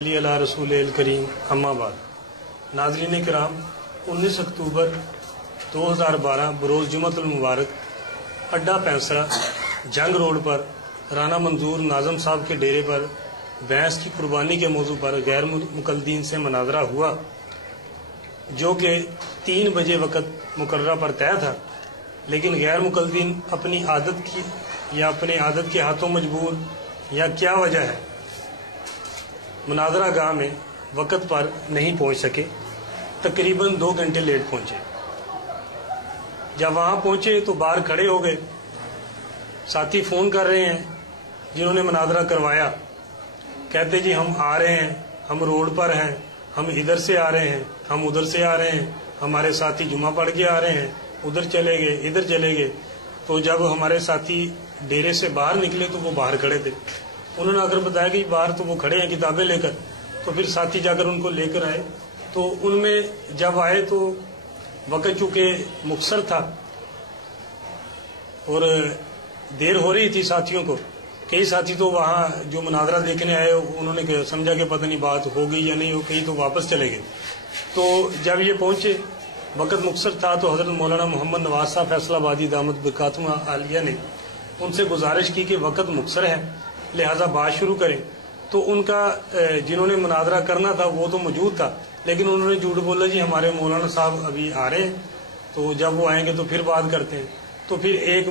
علی رسول الکریم اما بعد ناظرین کرام 19 اکتوبر 2012 بروز جمعۃ المبارک اڈا پینسرا جنگ روڈ پر رانا منظور ناظم صاحب کے ڈیرے پر بھینس کی قربانی کے موضوع پر غیر مقلدین سے مناظرہ ہوا، جو کہ 3 بجے وقت مقررہ پر طے تھا، لیکن غیر مقلدین اپنی عادت کی یا اپنے عادت کے ہاتھوں مجبور یا کیا وجہ ہے مناظرہ گاہ میں وقت پر نہیں پہنچ سکے، تقریباً 2 گھنٹے لیٹ پہنچے۔ جب وہاں پہنچے تو باہر کھڑے ہو گئے، ساتھی فون کر رہے ہیں جنہوں نے مناظرہ کروایا، کہتے جی ہم آ رہے ہیں، ہم روڈ پر ہیں، ہم ادھر سے آ رہے ہیں، ہم ادھر سے آ رہے ہیں، ہمارے ساتھی جمعہ پڑھ کے آ رہے ہیں، ادھر چلے گئے ادھر چلے گئے۔ تو جب ہمارے ساتھی ڈیرے سے باہر نکلے تو وہ باہر کھڑے تھے، انہوں نے اگر بتایا کہ باہر تو وہ کھڑے ہیں کتابیں لے کر، تو پھر ساتھی جا کر ان کو لے کر آئے۔ تو ان میں جب آئے تو وقت چونکہ مختصر تھا اور دیر ہو رہی تھی ساتھیوں کو، کئی ساتھی تو وہاں جو مناظرہ دیکھنے آئے انہوں نے سمجھا کہ پتہ نہیں بات ہو گئی یا نہیں ہو گئی، تو واپس چلے گئے۔ تو جب یہ پہنچے وقت مختصر تھا تو حضرت مولانا محمد نواز صاحب فیصل آبادی دامت برکاتہم عالیہ نے ان سے گزارش کی کہ وقت مختصر ہے لہذا بات شروع کریں۔ تو ان کا جنہوں نے مناظرہ کرنا تھا وہ تو موجود تھا، لیکن انہوں نے جھوٹ بولا جی ہمارے مولانا صاحب ابھی آ رہے ہیں، تو جب وہ آئیں گے تو پھر بات کرتے ہیں۔ تو پھر ایک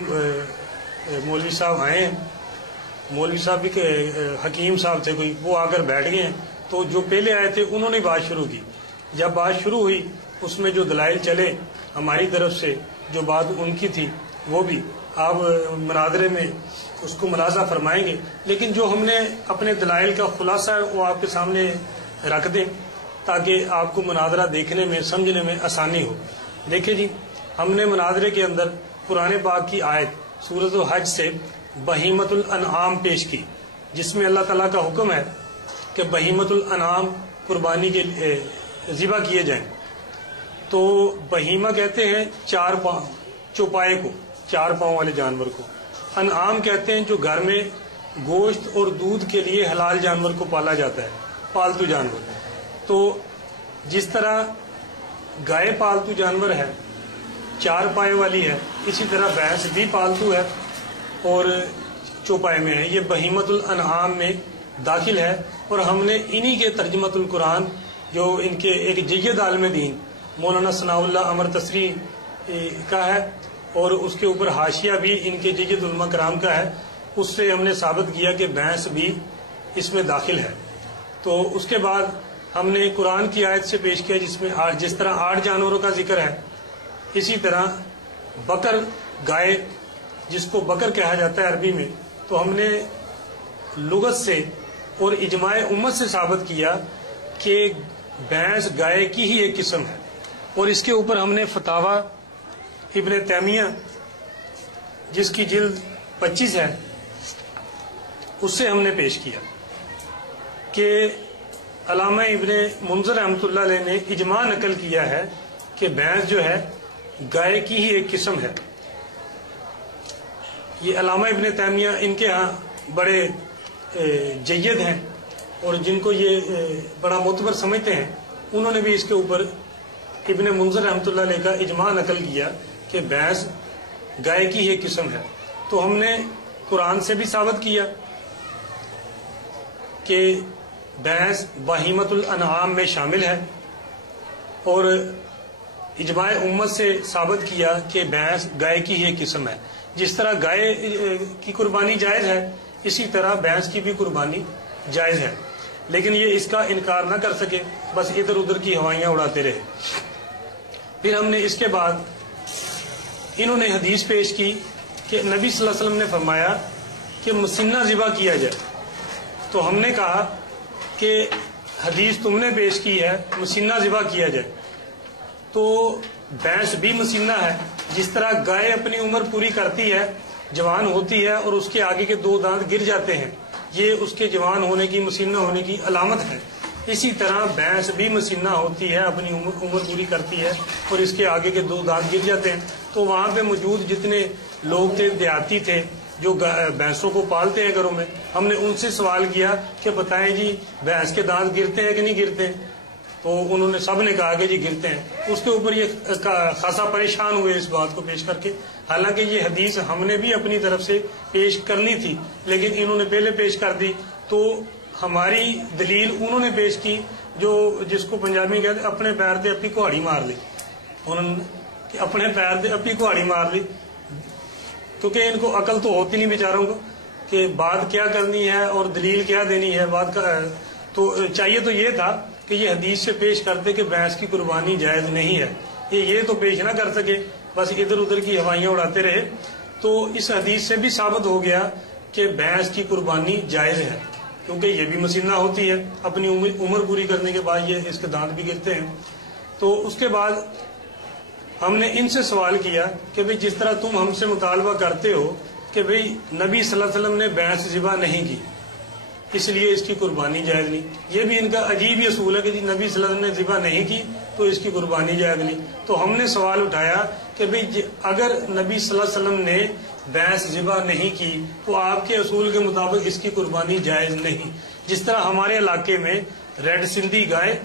مولوی صاحب آئے ہیں، مولوی صاحب بھی حکیم صاحب تھے کوئی، وہ آ کر بیٹھ گئے ہیں۔ تو جو پہلے آئے تھے انہوں نے بات شروع کی، جب بات شروع ہوئی اس میں جو دلائل چلے ہماری طرف سے، جو بات ان کی تھی وہ بھی آپ مناظرے میں اس کو ملاحظہ فرمائیں گے، لیکن جو ہم نے اپنے دلائل کا خلاصہ ہے وہ آپ کے سامنے رکھ دیں تاکہ آپ کو مناظرہ دیکھنے میں سمجھنے میں آسانی ہو۔ دیکھیں جی، ہم نے مناظرے کے اندر قرآن پاک کی آیت سورۃ الحج سے بہیمۃ الانعام پیش کی، جس میں اللہ تعالیٰ کا حکم ہے کہ بہیمۃ الانعام قربانی کے ذبح کیے جائیں۔ تو بہیمہ کہتے ہیں 4 پاؤں چوپائے کو، 4 پاؤں والے جانور کو۔ انعام کہتے ہیں جو گھر میں گوشت اور دودھ کے لیے حلال جانور کو پالا جاتا ہے، پالتو جانور۔ تو جس طرح گائے پالتو جانور ہے، 4 پائے والی ہے، اسی طرح بھینس بھی پالتو ہے اور چوپائے میں ہے، یہ بہیمۃ الانعام میں داخل ہے۔ اور ہم نے انہی کے ترجمۃ القرآن جو ان کے ایک جید عالم دین مولانا ثناء اللہ عمر تسری کا ہے اور اس کے اوپر حاشیہ بھی ان کے جید علماء کرام کا ہے، اس سے ہم نے ثابت کیا کہ بھینس بھی اس میں داخل ہے۔ تو اس کے بعد ہم نے قرآن کی آیت سے پیش کیا جس میں جس طرح 8 جانوروں کا ذکر ہے، اسی طرح بکر گائے جس کو بکر کہا جاتا ہے عربی میں، تو ہم نے لغت سے اور اجماع امت سے ثابت کیا کہ بھینس گائے کی ہی ایک قسم ہے۔ اور اس کے اوپر ہم نے فتاوی ابن تیمیہ جس کی جلد 25 ہے اس سے ہم نے پیش کیا کہ علامہ ابن منذر رحمۃ اللہ علیہ نے اجماع نقل کیا ہے کہ بھینس جو ہے گائے کی ہی ایک قسم ہے۔ یہ علامہ ابن تیمیہ ان کے ہاں بڑے جید ہیں اور جن کو یہ بڑا معتبر سمجھتے ہیں، انہوں نے بھی اس کے اوپر ابن منذر رحمۃ اللہ علیہ کا اجماع نقل کیا کہ بھینس گائے کی ہی ایک قسم ہے۔ تو ہم نے قرآن سے بھی ثابت کیا کہ بھینس بہیمۃ الانعام میں شامل ہے اور اجماع امت سے ثابت کیا کہ بھینس گائے کی ہی ایک قسم ہے۔ جس طرح گائے کی قربانی جائز ہے اسی طرح بھینس کی بھی قربانی جائز ہے، لیکن یہ اس کا انکار نہ کر سکے، بس ادھر ادھر کی ہوائیاں اڑاتے رہے۔ پھر ہم نے اس کے بعد انہوں نے حدیث پیش کی کہ نبی صلی اللہ علیہ وسلم نے فرمایا کہ مسنہ ذبح کیا جائے۔ تو ہم نے کہا کہ حدیث تم نے پیش کی ہے مسنہ ذبح کیا جائے، تو بھینس بھی مسنہ ہے، جس طرح گائے اپنی عمر پوری کرتی ہے، جوان ہوتی ہے اور اس کے آگے کے 2 دانت گر جاتے ہیں، یہ اس کے جوان ہونے کی مسنہ ہونے کی علامت ہے۔ اسی طرح بھینس بھی مسنہ ہوتی ہے، اپنی عمر پوری کرتی ہے اور اس کے آگے کے 2 دانت گر جاتے ہیں۔ تو وہاں پہ موجود جتنے لوگ تھے، دیہاتی تھے، جو بھینسوں کو پالتے ہیں گھروں میں، ہم نے ان سے سوال کیا کہ بتائیں جی بھینس کے دانت گرتے ہیں کہ نہیں گرتے ہیں؟ تو انہوں نے سب نے کہا کہ جی گرتے ہیں۔ اس کے اوپر یہ خاصا پریشان ہوئے اس بات کو پیش کر کے، حالانکہ یہ حدیث ہم نے بھی اپنی طرف سے پیش کرنی تھی لیکن انہوں نے پہلے پیش کر دی۔ تو ہماری دلیل انہوں نے پیش کی جو جس کو پنجابی میں کہتے اپنے پیر تے اپنی کہاڑی مار لی، انہوں نے اپنے پیر تے اپنی کہاڑی مار لی، کیونکہ ان کو عقل تو ہوتی نہیں بیچاروں کو کہ بات کیا کرنی ہے اور دلیل کیا دینی ہے بات کا۔ تو چاہیے تو یہ تھا کہ یہ حدیث سے پیش کرتے کہ بھینس کی قربانی جائز نہیں ہے، یہ تو پیش نہ کر سکے، بس ادھر ادھر کی ہوائیاں اڑاتے رہے۔ تو اس حدیث سے بھی ثابت ہو گیا کہ بھینس کی قربانی جائز ہے، کیونکہ یہ بھی مسنہ ہوتی ہے، اپنی عمر پوری کرنے کے بعد یہ اس کے دانت بھی گرتے ہیں۔ تو اس کے بعد ہم نے ان سے سوال کیا کہ بھئی جس طرح تم ہم سے مطالبہ کرتے ہو کہ بھئی نبی صلی اللہ علیہ وسلم نے بھینس ذبح نہیں کی اس لیے اس کی قربانی جائز نہیں، یہ بھی ان کا عجیب ہی اصول ہے کہ جی نبی صلی اللہ علیہ وسلم نے ذبح نہیں کی تو اس کی قربانی جائز نہیں۔ تو ہم نے سوال اٹھایا کہ بھئی اگر نبی صلی اللہ علیہ وسلم نے بھینس ذبح نہیں کی تو آپ کے اصول کے مطابق اس کی قربانی جائز نہیں۔ جس طرح ہمارے علاقے میں ریڈ سندھی گائے،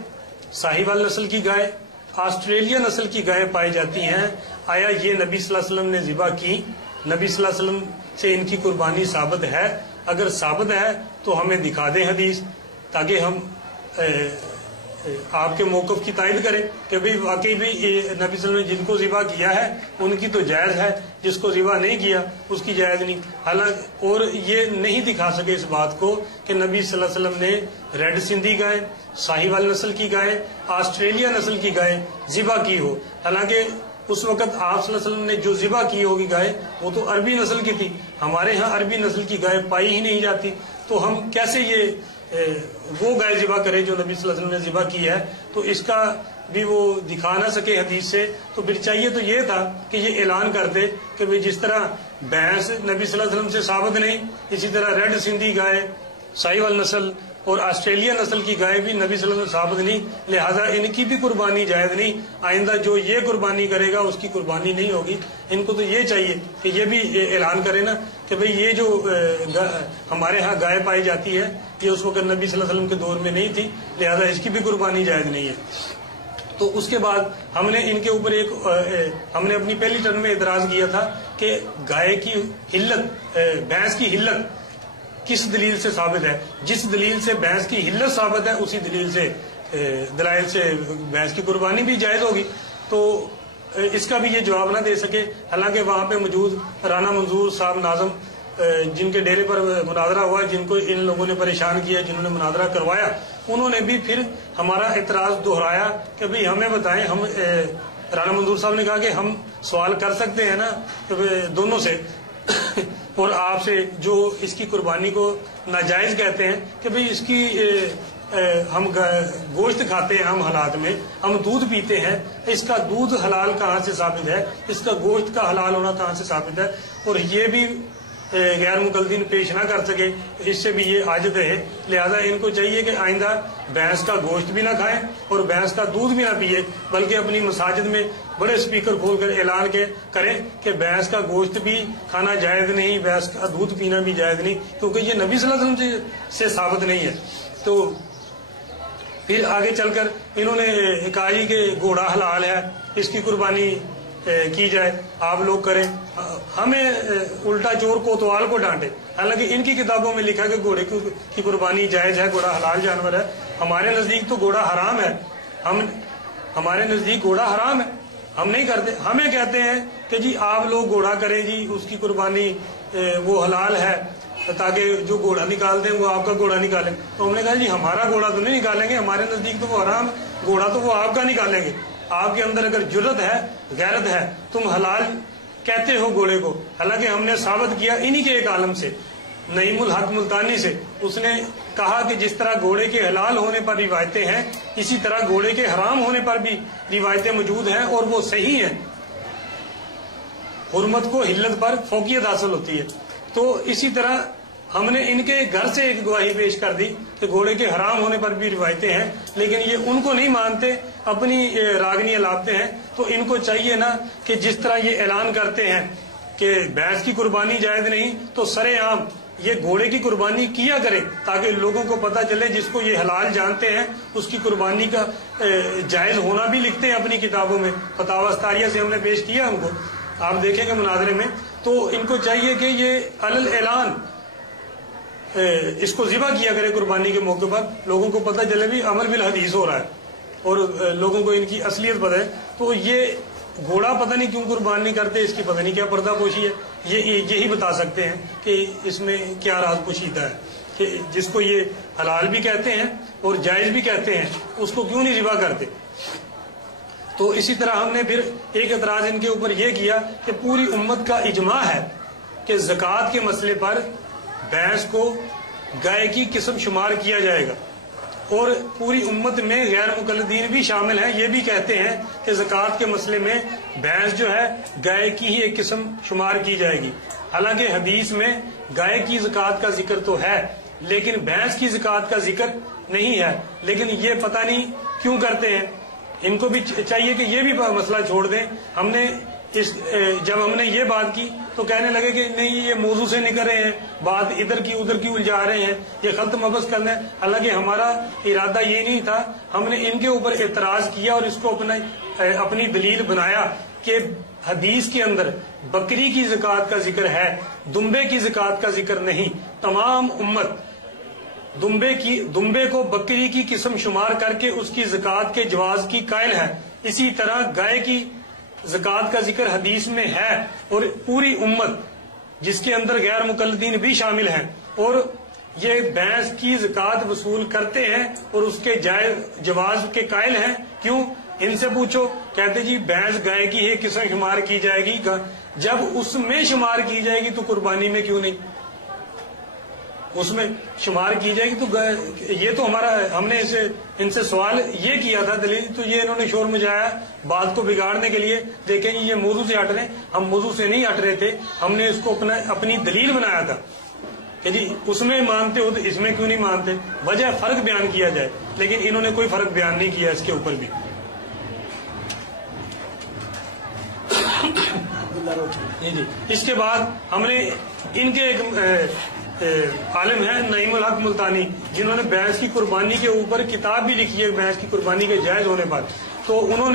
ساہیوال نسل کی گائے، آسٹریلیا نسل کی گائے پائی جاتی ہیں، آیا یہ نبی صلی اللہ علیہ وسلم نے ذبح کی؟ نبی صلی اللہ علیہ وسلم سے ان کی قربانی ثابت ہے؟ اگر ثابت ہے تو ہمیں دکھا دیں حدیث تاکہ ہم آپ کے موقف کی تائید کریں کہ بھئی واقعی بھی نبی صلی اللہ علیہ وسلم نے جن کو ذبح کیا ہے ان کی تو جائز ہے، جس کو ذبح نہیں کیا اس کی جائز نہیں۔ حالانکہ اور یہ نہیں دکھا سکے اس بات کو کہ نبی صلی اللہ علیہ وسلم نے ریڈ سندھی گائے، ساہیوال نسل کی گائے، آسٹریلیا نسل کی گائے ذبح کی ہو۔ حالانکہ اس وقت آپ صلی اللہ علیہ وسلم نے جو ذبح کی ہوگی گائے وہ تو عربی نسل کی تھی، ہمارے ہاں عربی نسل کی گائے پائی ہی نہیں جاتی، تو ہم کیسے یہ وہ گائے ذبح کرے جو نبی صلی اللہ علیہ وسلم نے ذبح کی ہے؟ تو اس کا بھی وہ دکھا نہ سکے حدیث سے، تو پھر چاہیے تو یہ تھا کہ یہ اعلان کر دے کہ بھئی جس طرح بھینس نبی صلی اللہ علیہ وسلم سے ثابت نہیں، اسی طرح ریڈ سندھی گائے، ساہیوال نسل اور آسٹریلیا نسل کی گائے بھی نبی صلی اللہ علیہ وسلم سے ثابت نہیں، لہذا ان کی بھی قربانی جائز نہیں، آئندہ جو یہ قربانی کرے گا اس کی قربانی نہیں ہوگی۔ ان کو تو یہ چاہیے کہ یہ بھی اعلان کرے نا کہ بھئی یہ جو ہمارے ہاں گائے پائی جاتی ہے یہ اس وقت نبی صلی اللہ علیہ وسلم کے دور میں نہیں تھی، لہذا اس کی بھی قربانی جائز نہیں ہے۔ تو اس کے بعد ہم نے ان کے اوپر ہم نے اپنی پہلی ٹرم میں اعتراض کیا تھا کہ گائے کی حلت، بھینس کی حلت کس دلیل سے ثابت ہے؟ جس دلیل سے بھینس کی حلت ثابت ہے اسی دلائل سے بھینس کی قربانی بھی جائز ہوگی۔ تو اس کا بھی یہ جواب نہ دے سکے، حالانکہ وہاں پہ موجود رانا منظور صاحب ناظم جن کے ڈیرے پر مناظرہ ہوا، جن کو ان لوگوں نے پریشان کیا، جنہوں نے مناظرہ کروایا، انہوں نے بھی پھر ہمارا اعتراض دہرایا کہ بھئی ہمیں بتائیں، ہم رانا منظور صاحب نے کہا کہ ہم سوال کر سکتے ہیں نا دونوں سے اور آپ سے جو اس کی قربانی کو ناجائز کہتے ہیں کہ بھئی اس کی ہم گوشت کھاتے ہیں، ہم حالات میں ہم دودھ پیتے ہیں، اس کا دودھ حلال کہاں سے ثابت ہے؟ اس کا گوشت کا حلال ہونا کہاں سے ثابت ہے؟ اور یہ بھی غیر مقلدین پیش نہ کر سکے، اس سے بھی یہ عاجز ہے، لہذا ان کو چاہیے کہ آئندہ بھینس کا گوشت بھی نہ کھائیں اور بھینس کا دودھ بھی نہ پیے، بلکہ اپنی مساجد میں بڑے اسپیکر کھول کر اعلان کریں کہ بھینس کا گوشت بھی کھانا جائز نہیں، بھینس کا دودھ پینا بھی جائز نہیں، کیونکہ یہ نبی صلی اللہ علیہ وسلم سے ثابت نہیں ہے۔ تو پھر آگے چل کر انہوں نے کہا کہ گھوڑا حلال ہے، اس کی قربانی کی جائے، آپ لوگ کریں، ہمیں الٹا چور کوتوال کو ڈانٹے، حالانکہ ان کی کتابوں میں لکھا کہ گھوڑے کی قربانی جائز ہے، گھوڑا حلال جانور ہے۔ ہمارے نزدیک تو گھوڑا حرام ہے، ہمارے نزدیک گھوڑا حرام ہے، ہم نہیں کرتے، ہمیں کہتے ہیں کہ جی آپ لوگ گھوڑا کریں جی، اس کی قربانی وہ حلال ہے، تاکہ جو گھوڑا نکالتے ہیں وہ آپ کا گھوڑا نکالیں۔ تو ہم نے کہا جی ہمارا گھوڑا تو نہیں نکالیں گے، ہمارے نزدیک تو وہ حرام ہے، گھوڑا تو وہ آپ کا نکالیں گے۔ آپ کے اندر اگر جرت ہے، غیرت ہے، تم حلال کہتے ہو گھوڑے کو، حالانکہ ہم نے ثابت کیا انہی کے ایک عالم سے، نعیم الحق ملتانی سے، اس نے کہا کہ جس طرح گھوڑے کے حلال ہونے پر روایتیں ہیں، اسی طرح گھوڑے کے حرام ہونے پر بھی روایتیں موجود ہیں اور وہ صحیح ہیں، حرمت کو حلت پر فوقیت حاصل ہوتی ہے۔ تو اسی طرح ہم نے ان کے گھر سے ایک گواہی پیش کر دی کہ گھوڑے کے حرام ہونے پر بھی روایتیں ہیں، لیکن یہ ان کو نہیں مانتے، اپنی راگنیاں لاتے ہیں۔ تو ان کو چاہیے نا کہ جس طرح یہ اعلان کرتے ہیں کہ بھینس کی قربانی جائز نہیں تو سرے عام یہ گھوڑے کی قربانی کیا کرے تاکہ لوگوں کو پتہ چلے، جس کو یہ حلال جانتے ہیں اس کی قربانی کا جائز ہونا بھی لکھتے ہیں اپنی کتابوں میں، فتاوی استاریہ سے ہم نے پیش کیا ان کو، آپ دیکھیں گے مناظرے میں۔ تو ان کو چاہیے کہ یہ علی الاعلان اس کو ذبح کیا کرے قربانی کے موقع پر، لوگوں کو پتہ چلے بھی عمل بالحدیث ہو رہا ہے اور لوگوں کو ان کی اصلیت پتہ ہے۔ تو یہ گھوڑا پتہ نہیں کیوں قربان نہیں کرتے، اس کی پتہ نہیں کیا پردہ پوشی ہے، یہی بتا سکتے ہیں کہ اس میں کیا راز پوشیدہ ہے کہ جس کو یہ حلال بھی کہتے ہیں اور جائز بھی کہتے ہیں اس کو کیوں نہیں ذبح کرتے۔ تو اسی طرح ہم نے پھر ایک اعتراض ان کے اوپر یہ کیا کہ پوری امت کا اجماع ہے کہ زکوٰۃ کے مسئلے پر بھینس کو گائے کی قسم شمار کیا جائے گا، اور پوری امت میں غیر مقلدین بھی شامل ہیں، یہ بھی کہتے ہیں کہ زکوٰۃ کے مسئلے میں بھینس جو ہے گائے کی ہی ایک قسم شمار کی جائے گی۔ حالانکہ حدیث میں گائے کی زکوٰۃ کا ذکر تو ہے لیکن بھینس کی زکوٰۃ کا ذکر نہیں ہے، لیکن یہ پتہ نہیں کیوں کرتے ہیں۔ ان کو بھی چاہیے کہ یہ بھی مسئلہ چھوڑ دیں۔ جب ہم نے یہ بات کی تو کہنے لگے کہ نہیں یہ موضوع سے نکل رہے ہیں، بات ادھر کی ادھر کی الجھا رہے ہیں، یہ خلط مبس کرنا ہے۔ حالانکہ ہمارا ارادہ یہ نہیں تھا، ہم نے ان کے اوپر اعتراض کیا اور اس کو اپنی دلیل بنایا کہ حدیث کے اندر بکری کی زکوٰۃ کا ذکر ہے، دمبے کی زکوٰۃ کا ذکر نہیں۔ تمام امت دمبے کو بکری کی قسم شمار کر کے اس کی زکوٰۃ کے جواز کی قائل ہے، اسی طرح گائے کی زکوٰۃ کا ذکر حدیث میں ہے، اور پوری امت جس کے اندر غیر مقلدین بھی شامل ہیں اور یہ بھینس کی زکوٰۃ وصول کرتے ہیں اور اس کے جواز کے قائل ہیں۔ کیوں؟ ان سے پوچھو، کہتے جی بھینس گائے کی ایک قسم شمار کی جائے گی، جب اس میں شمار کی جائے گی تو قربانی میں کیوں نہیں؟ اس میں شمار کی جائے گی تو یہ تو ہم نے ان سے سوال یہ کیا تھا، دلیل تو یہ انہوں نے شور مچایا بات کو بگاڑنے کے لیے۔ دیکھیں یہ موضوع سے ہٹ رہے ہیں، ہم موضوع سے نہیں ہٹ رہے تھے، ہم نے اس کو اپنی دلیل بنایا تھا کہ جی اس میں مانتے ہو تو اس میں کیوں نہیں مانتے، وجہ فرق بیان کیا جائے، لیکن انہوں نے کوئی فرق بیان نہیں کیا اس کے اوپر بھی۔ جی اس کے بعد ہم نے ان کے ایک عالم ہیں نعیم الحق ملتانی، جنہوں نے بھینس کی قربانی کے اوپر کتاب بھی لکھی ہے بھینس کی قربانی کے جائز ہونے پر، تو انہوں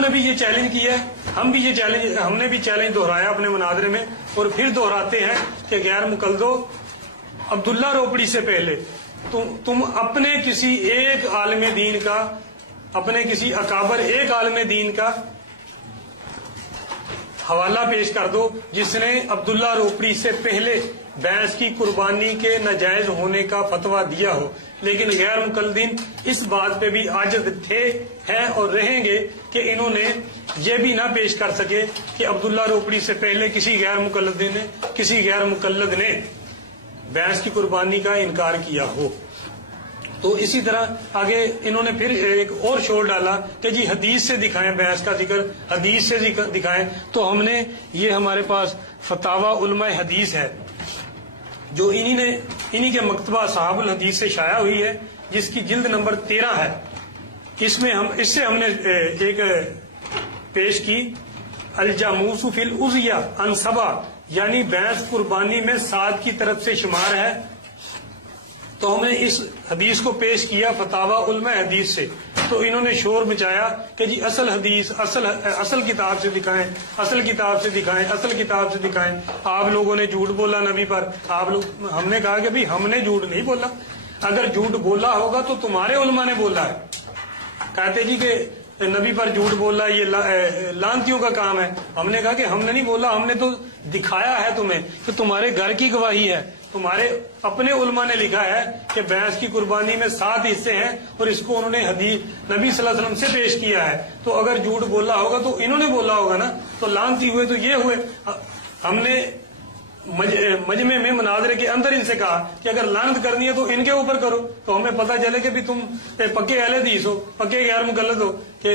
نے بھی یہ چیلنج کیا ہے، ہم نے بھی چیلنج دہرایا اپنے مناظرے میں اور پھر دہراتے ہیں کہ غیر مقلدو، عبداللہ روپڑی سے پہلے تم اپنے کسی ایک عالم دین کا، اپنے کسی اکابر ایک عالم دین کا حوالہ پیش کر دو جس نے عبداللہ روپڑی سے پہلے بھینس کی قربانی کے ناجائز ہونے کا فتویٰ دیا ہو۔ لیکن غیر مقلدین اس بات پہ بھی عاجز تھے، ہیں اور رہیں گے کہ انہوں نے یہ بھی نہ پیش کر سکے کہ عبداللہ روپڑی سے پہلے کسی غیر مقلد نے بھینس کی قربانی کا انکار کیا ہو۔ تو اسی طرح آگے انہوں نے پھر ایک اور شور ڈالا کہ جی حدیث سے دکھائیں بھینس کا ذکر، حدیث سے دکھائیں۔ تو ہم نے یہ ہمارے پاس فتاوی علماء حدیث ہے جو انہی کے مکتبہ صحاب الحدیث سے شائع ہوئی ہے، جس کی جلد نمبر 13 ہے۔ اس سے ہم نے ایک پیش کی الجاموس فی الاضحیہ عن سبع، یعنی بھینس قربانی میں 7 کی طرف سے شمار ہے۔ تو ہم نے اس حدیث کو پیش کیا فتاوی علماء حدیث سے، تو انہوں نے شور مچایا کہ جی اصل حدیث اصل کتاب سے دکھائیں، اصل کتاب سے دکھائیں، اصل کتاب سے دکھائیں۔ آپ لوگوں نے جھوٹ بولا نبی پر، ہم نے کہا کہ بھائی ہم نے جھوٹ نہیں بولا، اگر جھوٹ بولا ہوگا تو تمہارے علماء نے بولا ہے۔ کہتے جی کہ نبی پر جھوٹ بولا یہ لانتیوں کا کام ہے۔ ہم نے کہا کہ ہم نے نہیں بولا، ہم نے تو دکھایا ہے تمہیں کہ تمہارے گھر کی گواہی ہے، تمہارے اپنے علماء نے لکھا ہے کہ بھینس کی قربانی میں 7 حصے ہیں اور اس کو انہوں نے حدیث نبی صلی اللہ علیہ وسلم سے پیش کیا ہے۔ تو اگر جھوٹ بولا ہوگا تو انہوں نے بولا ہوگا نا، تو لانتی ہوئے تو یہ ہوئے۔ ہم نے مجمع میں مناظرے کے اندر ان سے کہا کہ اگر لعنت کرنی ہے تو ان کے اوپر کرو، تو ہمیں پتہ چلے کہ بھی تم پکے اہل حدیث ہو، پکے غیر مقلد ہو کہ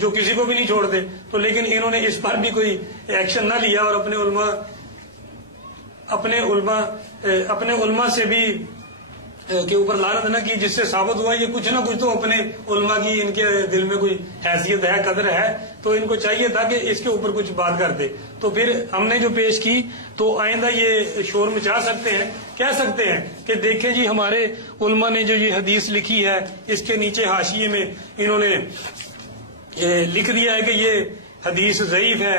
جو کسی کو بھی نہیں چھوڑتے۔ تو لیکن انہوں نے اس پر بھی کوئی ایکشن نہ لیا اور اپنے علماء سے بھی کے اوپر لعنت نہ کی، جس سے ثابت ہوا یہ کچھ نہ کچھ تو اپنے علماء کی ان کے دل میں کوئی حیثیت ہے، قدر ہے، تو ان کو چاہیے تھا کہ اس کے اوپر کچھ بات کر دے. تو پھر ہم نے جو پیش کی تو آئندہ یہ شور مچا سکتے ہیں، کہہ سکتے ہیں کہ دیکھیں جی ہمارے علماء نے جو یہ حدیث لکھی ہے اس کے نیچے حاشیے میں انہوں نے لکھ دیا ہے کہ یہ حدیث ضعیف ہے،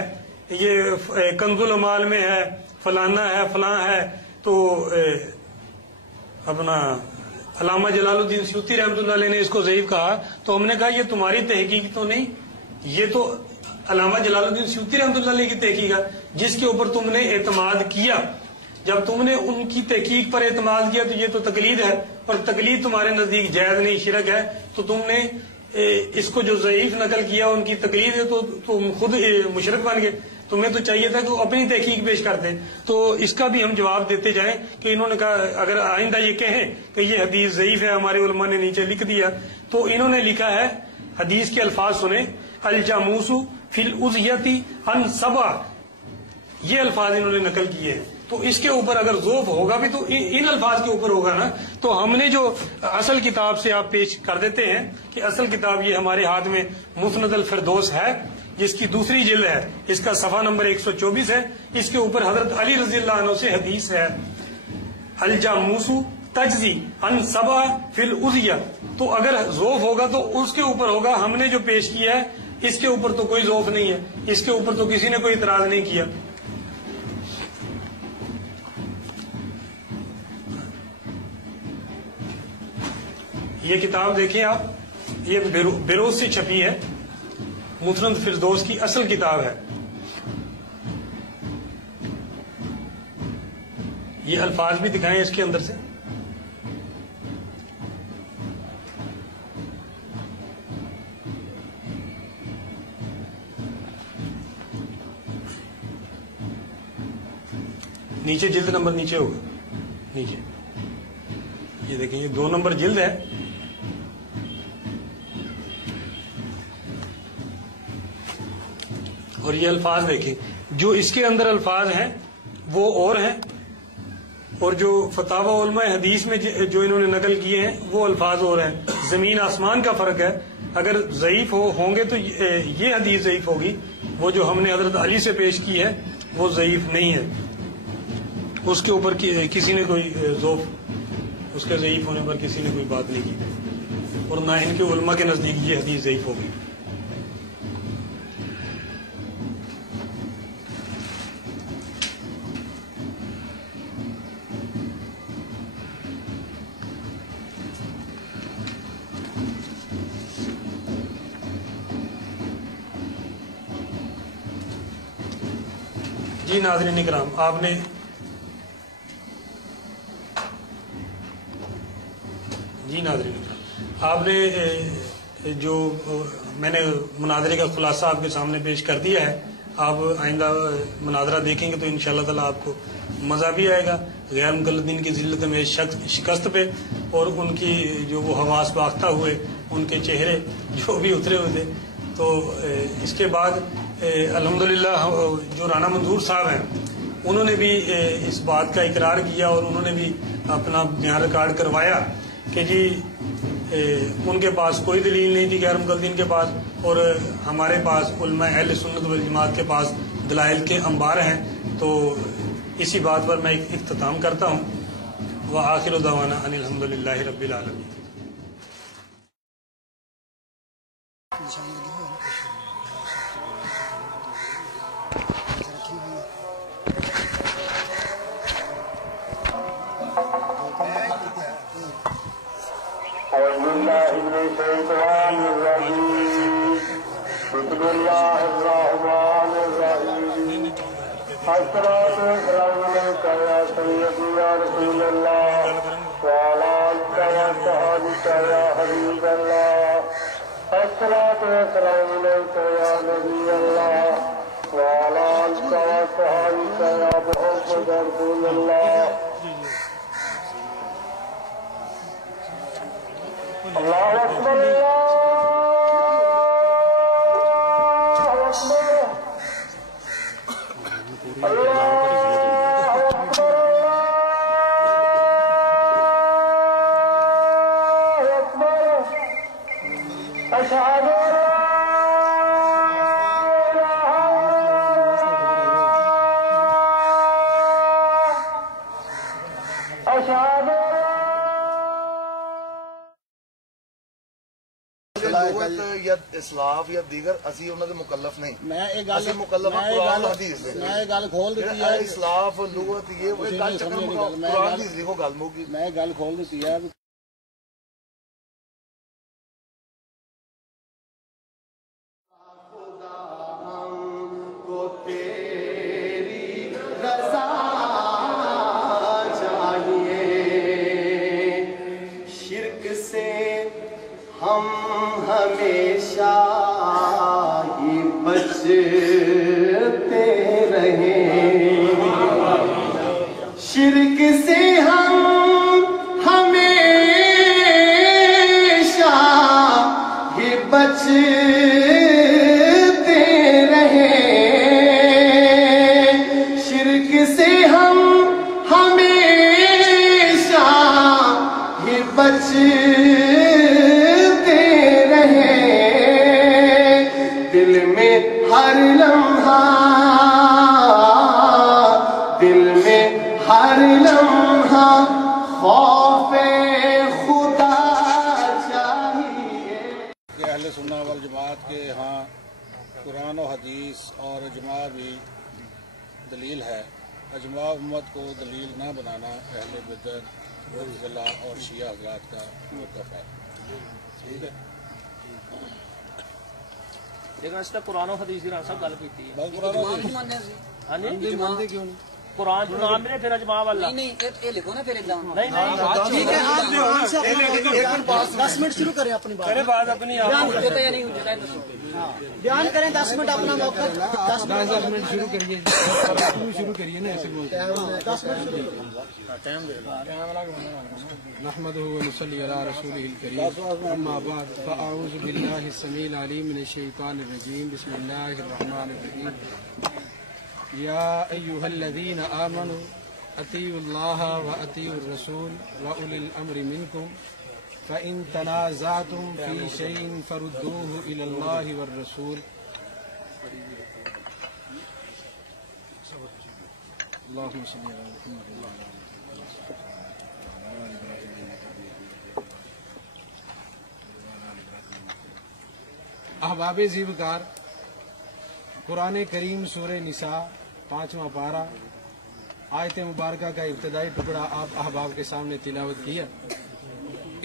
یہ کنز الامال میں ہے، فلانا ہے، فلاں ہے. تو اپنا علامہ جلال الدین سیوطی رحمۃ اللہ علیہ نے اس کو ضعیف کہا. تو ہم نے کہا یہ تمہاری تحقیق تو نہیں، یہ تو علامہ جلال الدین سیوطی رحمۃ اللہ علیہ کی تحقیق ہے جس کے اوپر تم نے اعتماد کیا. جب تم نے ان کی تحقیق پر اعتماد کیا تو یہ تو تقلید ہے، اور تقلید تمہارے نزدیک جائز نہیں، شرک ہے. تو تم نے اس کو جو ضعیف نقل کیا ان کی تقلید ہے تو تم خود مشرک بن گئے. تمہیں تو چاہیے تھا کہ وہ اپنی تحقیق پیش کرتے. تو اس کا بھی ہم جواب دیتے جائیں کہ انہوں نے کہا اگر آئندہ یہ کہیں کہ یہ حدیث ضعیف ہے، ہمارے علماء نے نیچے لکھ دیا، تو انہوں نے لکھا ہے حدیث کے الفاظ سنیں، الجاموس فی الازیۃ عن سبع، یہ الفاظ انہوں نے نقل کیے ہیں. تو اس کے اوپر اگر ذوف ہوگا بھی تو ان الفاظ کے اوپر ہوگا نا. تو ہم نے جو اصل کتاب سے آپ پیش کر دیتے ہیں کہ اصل کتاب یہ ہمارے ہاتھ میں مسند الفردوس ہے، جس کی دوسری جلد ہے، اس کا صفحہ نمبر 124 ہے. اس کے اوپر حضرت علی رضی اللہ عنہ سے حدیث ہے، الجاموس تجزی عن سبع فی الازیہ. تو اگر ذوف ہوگا تو اس کے اوپر ہوگا. ہم نے جو پیش کیا ہے اس کے اوپر تو کوئی ذوف نہیں ہے، اس کے اوپر تو کسی نے کوئی اعتراض نہیں کیا. یہ کتاب دیکھیں آپ، یہ بیروز سے چھپی ہے، مسند فردوس کی اصل کتاب ہے. یہ الفاظ بھی دکھائیں اس کے اندر سے. نیچے جلد نمبر نیچے ہوگا، نیچے یہ دیکھیں، یہ 2 نمبر جلد ہے. اور یہ الفاظ دیکھیں، جو اس کے اندر الفاظ ہیں وہ اور ہیں، اور جو فتاوی علماء حدیث میں جو انہوں نے نقل کیے ہیں وہ الفاظ اور ہیں. زمین آسمان کا فرق ہے. اگر ضعیف ہوں گے تو یہ حدیث ضعیف ہوگی، وہ جو ہم نے حضرت علی سے پیش کی ہے وہ ضعیف نہیں ہے. اس کے اوپر کسی نے کوئی ذوف، اس کے ضعیف ہونے پر کسی نے کوئی بات نہیں کی، اور نہ ان کے علماء کے نزدیک یہ حدیث ضعیف ہوگی. جی ناظرین کرام، آپ نے جو میں نے مناظرے کا خلاصہ آپ کے سامنے پیش کر دیا ہے. آپ آئندہ مناظرہ دیکھیں گے تو انشاءاللہ تعالی آپ کو مزہ بھی آئے گا، غیر مقلدین کی ذلت میں شکست پہ، اور ان کی جو وہ حواس باختہ ہوئے، ان کے چہرے جو بھی اترے ہوئے تھے. تو اس کے بعد الحمدللہ جو رانا منظور صاحب ہیں انہوں نے بھی اس بات کا اقرار کیا، اور انہوں نے بھی اپنا بیان ریکارڈ کروایا کہ جی ان کے پاس کوئی دلیل نہیں تھی غیر مقلدین کے پاس، اور ہمارے پاس علماء اہل سنت والجماعت کے پاس دلائل کے انبار ہیں. تو اسی بات پر میں اختتام کرتا ہوں. وآخر دعوانا ان الحمدللہ رب العالمین. بسم اللہ الرحمن الرحیم. الصلاۃ والسلام علیک یا سیدی یا رسول اللہ وعلی آلک وصحبک یا حبیب اللہ. الصلاۃ والسلام علیک یا نبی اللہ وعلی آلک وصحبک یا محمد رسول اللہ. اللہ اکبر اللہ أشهد أن لا أشهد لغت یا اسلاف یا دیگر اسی انہوں نے مکلف نہیں. اسی مکلف قرآن حدیث دے. میں گل کھول دیتی ہے اسلاف لغت یہ گل چکر قرآن حدیث لکھو گل موگی. میں گل کھول دیتی ہے. ہم ہمیشہ ہی بچتے رہیں شرک سے ہم ہمیشہ ہی بچتے رہیں شرک سے ہم ہمیشہ ہی بچتے دل میں ہر لمحہ خوف خدا چاہیے. کہ اہل سنت والجماعت کے ہاں قرآن و حدیث اور اجماع بھی دلیل ہے. اجماع امت کو دلیل نہ بنانا اہل بدعت معتزلہ اور شیعہ حضرات کا موقف ہے. ٹھیک ہے. لیکن اس طرح قرآن و حدیث کی سب گل کی کیوں نہیں؟ قرآن جو نام ملے پھر اجماع والا نہیں یہ لکھو نا پھر نہیں ٹھیک ہے. 10 منٹ شروع کریں اپنی بات. بات اپنی بیان کریں 10 منٹ اپنا موقع 10 منٹ شروع کریے. شروع کریے نا ایسے بولتے ہیں. 10 منٹ نحمده ونصلي على رسوله الكريم اما بعد فاعوذ بالله السميع العليم من الشيطان الرجيم بسم الله الرحمن الرحيم يا ايها الذين امنوا اطيعوا الله واطيعوا الرسول واولي الامر منكم فان تنازعتم في شيء فردوه الى الله والرسول اللهم صل على محمد وعلى آله احباب زیوکار. قرآن کریم سورہ نساء 5واں پارہ آیت مبارکہ کا ابتدائی ٹکڑا آپ احباب کے سامنے تلاوت کیا.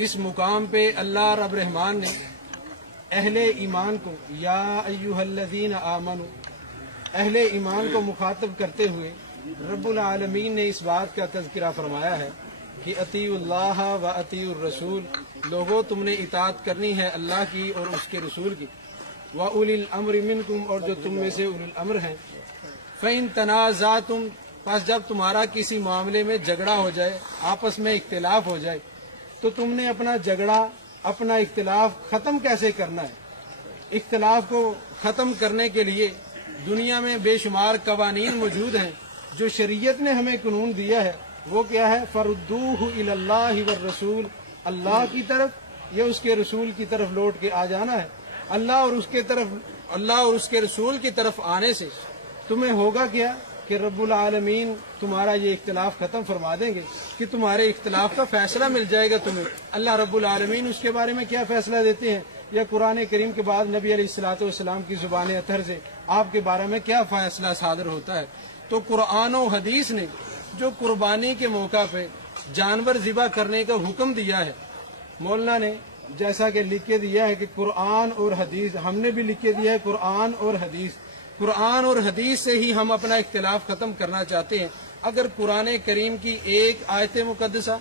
اس مقام پہ اللہ رب رحمان نے اہل ایمان کو یا ایھا الذین آمنوا اہل ایمان کو مخاطب کرتے ہوئے رب العالمین نے اس بات کا تذکرہ فرمایا ہے کہ اطیعوا اللہ و اطیعوا الرسول. لوگوں تم نے اطاعت کرنی ہے اللہ کی اور اس کے رسول کی. وَأُولِي الْأَمْرِ مِنْكُمْ اور جو تم میں سے اولی الامر ہیں. فَإِن تَنَازَعْتُمْ پس جب تمہارا کسی معاملے میں جھگڑا ہو جائے آپس میں اختلاف ہو جائے تو تم نے اپنا جھگڑا اپنا اختلاف ختم کیسے کرنا ہے. اختلاف کو ختم کرنے کے لیے دنیا میں بے شمار قوانین موجود ہیں جو شریعت نے ہمیں قانون دیا ہے. وہ کیا ہے؟ فردوہ الی اللہ والرسول. اللہ کی طرف یا اس کے رسول کی طرف لوٹ کے آ جانا ہے. اللہ اور اس کے رسول کی طرف آنے سے تمہیں ہوگا کیا کہ رب العالمین تمہارا یہ اختلاف ختم فرما دیں گے کہ تمہارے اختلاف کا فیصلہ مل جائے گا تمہیں. اللہ رب العالمین اس کے بارے میں کیا فیصلہ دیتے ہیں یا قرآن کریم کے بعد نبی علیہ الصلوۃ والسلام کی زبان اطہر سے آپ کے بارے میں کیا فیصلہ صادر ہوتا ہے. تو قرآن و حدیث نے جو قربانی کے موقع پہ جانور ذبح کرنے کا حکم دیا ہے مولانا نے جیسا کہ لکھ کے دیا ہے کہ قرآن اور حدیث ہم نے بھی لکھ کے دیا ہے قرآن اور حدیث سے ہی ہم اپنا اختلاف ختم کرنا چاہتے ہیں. اگر قرآن کریم کی ایک آیت مقدسہ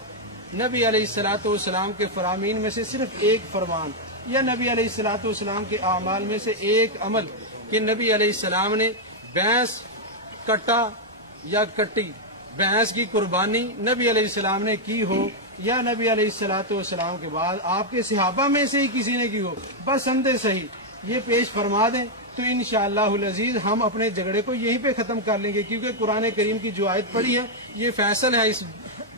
نبی علیہ الصلوۃ والسلام کے فرامین میں سے صرف ایک فرمان یا نبی علیہ الصلوۃ والسلام کے اعمال میں سے ایک عمل کہ نبی علیہ السلام نے بھینس کٹا یا کٹی بھینس کی قربانی نبی علیہ السلام نے کی ہو یا نبی علیہ الصلوۃ والسلام کے بعد آپ کے صحابہ میں سے ہی کسی نے کی ہو بس سندے صحیح یہ پیش فرما دیں تو انشاءاللہ العزیز ہم اپنے جھگڑے کو یہیں پہ ختم کر لیں گے. کیونکہ قرآن کریم کی جو آیت پڑھی ہے یہ فیصل ہے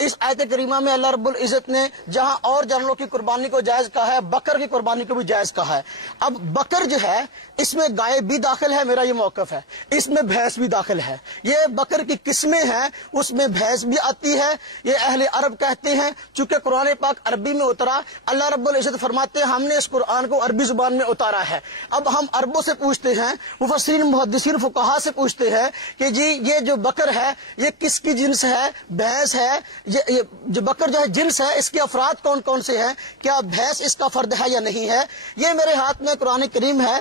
اس آیت کریمہ میں اللہ رب العزت نے جہاں اور جانوروں کی قربانی کو جائز کہا ہے، بکر کی قربانی کو بھی جائز کہا ہے۔ اب بکر جو ہے اس میں گائے بھی داخل ہے، میرا یہ موقف ہے، اس میں بھینس بھی داخل ہے۔ یہ بکر کی قسمیں ہیں، اس میں بھینس بھی آتی ہے، یہ اہل عرب کہتے ہیں۔ چونکہ قرآن پاک عربی میں اترا، اللہ رب العزت فرماتے ہیں ہم نے اس قرآن کو عربی زبان میں اتارا ہے۔ اب ہم عربوں سے پوچھتے ہیں، مفسرین محدثین فقہا سے پوچھتے ہیں کہ جی یہ جو بکر ہے یہ کس کی جنس ہے؟ بھینس ہے۔ یہ جو بکر جو ہے جنس ہے، اس کے افراد کون کون سے ہیں؟ کیا بھینس اس کا فرد ہے یا نہیں ہے؟ یہ میرے ہاتھ میں قرآن کریم ہے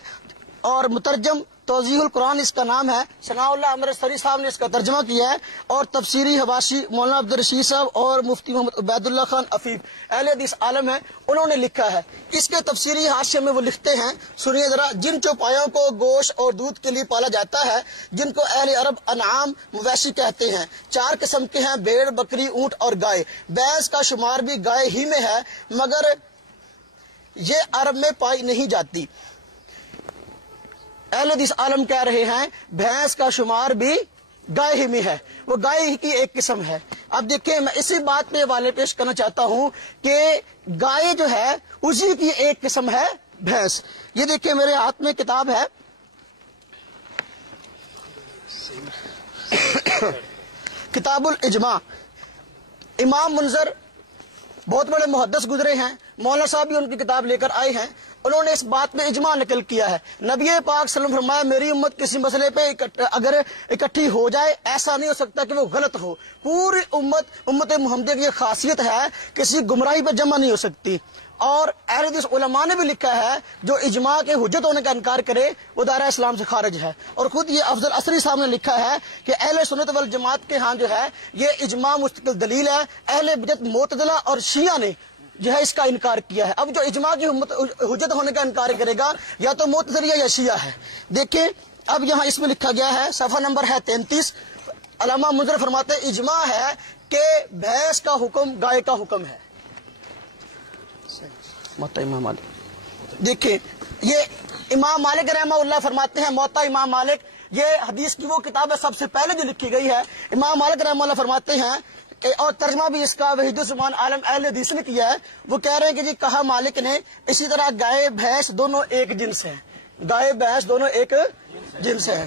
اور مترجم توضیح القرآن اس کا نام ہے، ثناء اللہ امرتسری صاحب نے اس کا ترجمہ کیا ہے، اور تفسیری حواشی مولانا عبدالرشید صاحب اور مفتی محمد عبید اللہ خان عفیف اہل حدیث عالم ہے، انہوں نے لکھا ہے۔ اس کے تفسیری حاشیے میں وہ لکھتے ہیں، سنیے ذرا، جن چوپایوں کو گوشت اور دودھ کے لیے پالا جاتا ہے، جن کو اہل عرب انعام مویشی کہتے ہیں، 4 قسم کے ہیں، بھیڑ، بکری، اونٹ اور گائے۔ بھینس کا شمار بھی گائے ہی میں ہے، مگر یہ عرب میں پائی نہیں جاتی۔ اہل حدیث عالم کہہ رہے ہیں بھینس کا شمار بھی گائے ہی میں ہے، وہ گائے ہی کی ایک قسم ہے۔ اب دیکھیں، میں اسی بات پہ حوالے پیش کرنا چاہتا ہوں کہ گائے جو ہے اسی کی ایک قسم ہے بھینس۔ یہ دیکھیں میرے ہاتھ میں کتاب ہے، کتاب الاجماع، امام منذر بہت بڑے محدث گزرے ہیں، مولانا صاحب بھی ان کی کتاب لے کر آئے ہیں، انہوں نے اس بات میں اجماع نقل کیا ہے۔ نبی پاک صلی اللہ علیہ وسلم فرمایا میری امت کسی مسئلے پہ اگر اکٹھی ہو جائے، ایسا نہیں ہو سکتا کہ وہ غلط ہو۔ پوری امت محمدیہ کی یہ خاصیت ہے، کسی گمراہی پہ جمع نہیں ہو سکتی۔ اور اہل حدیث علماء نے بھی لکھا ہے جو اجماع کے حجت ہونے کا انکار کرے وہ دائرہ اسلام سے خارج ہے۔ اور خود یہ افضل عصری صاحب نے لکھا ہے کہ اہل سنت والجماعت کے ہاں جو ہے یہ اجماع مستقل دلیل ہے، اہل بدعت معتزلہ اور شیعہ نے جو ہے اس کا انکار کیا ہے۔ اب جو اجماع کی حجت ہونے کا انکار کرے گا یا تو معتزلی یا شیعہ ہے۔ دیکھیں اب یہاں اس میں لکھا گیا ہے، صفحہ نمبر ہے 33، علامہ منذر فرماتے ہیں اجماع ہے کہ بھینس کا حکم گائے کا حکم ہے۔ موطا امام مالک، دیکھیں یہ امام مالک رحمہ اللہ فرماتے ہیں، موطا امام مالک یہ حدیث کی وہ کتاب ہے سب سے پہلے جو لکھی گئی ہے۔ امام مالک رحمہ اللہ فرماتے ہیں، اور ترجمہ بھی اس کا وحید الزمان عالم اہل حدیث نے کیا ہے، وہ کہہ رہے ہیں کہ جی کہا مالک نے اسی طرح گائے بھینس دونوں ایک جنس ہیں، گائے بھینس دونوں ایک جنس ہیں۔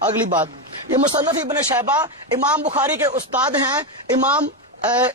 اگلی بات، یہ مصنف ابن شیبہ امام بخاری کے استاد ہیں، امام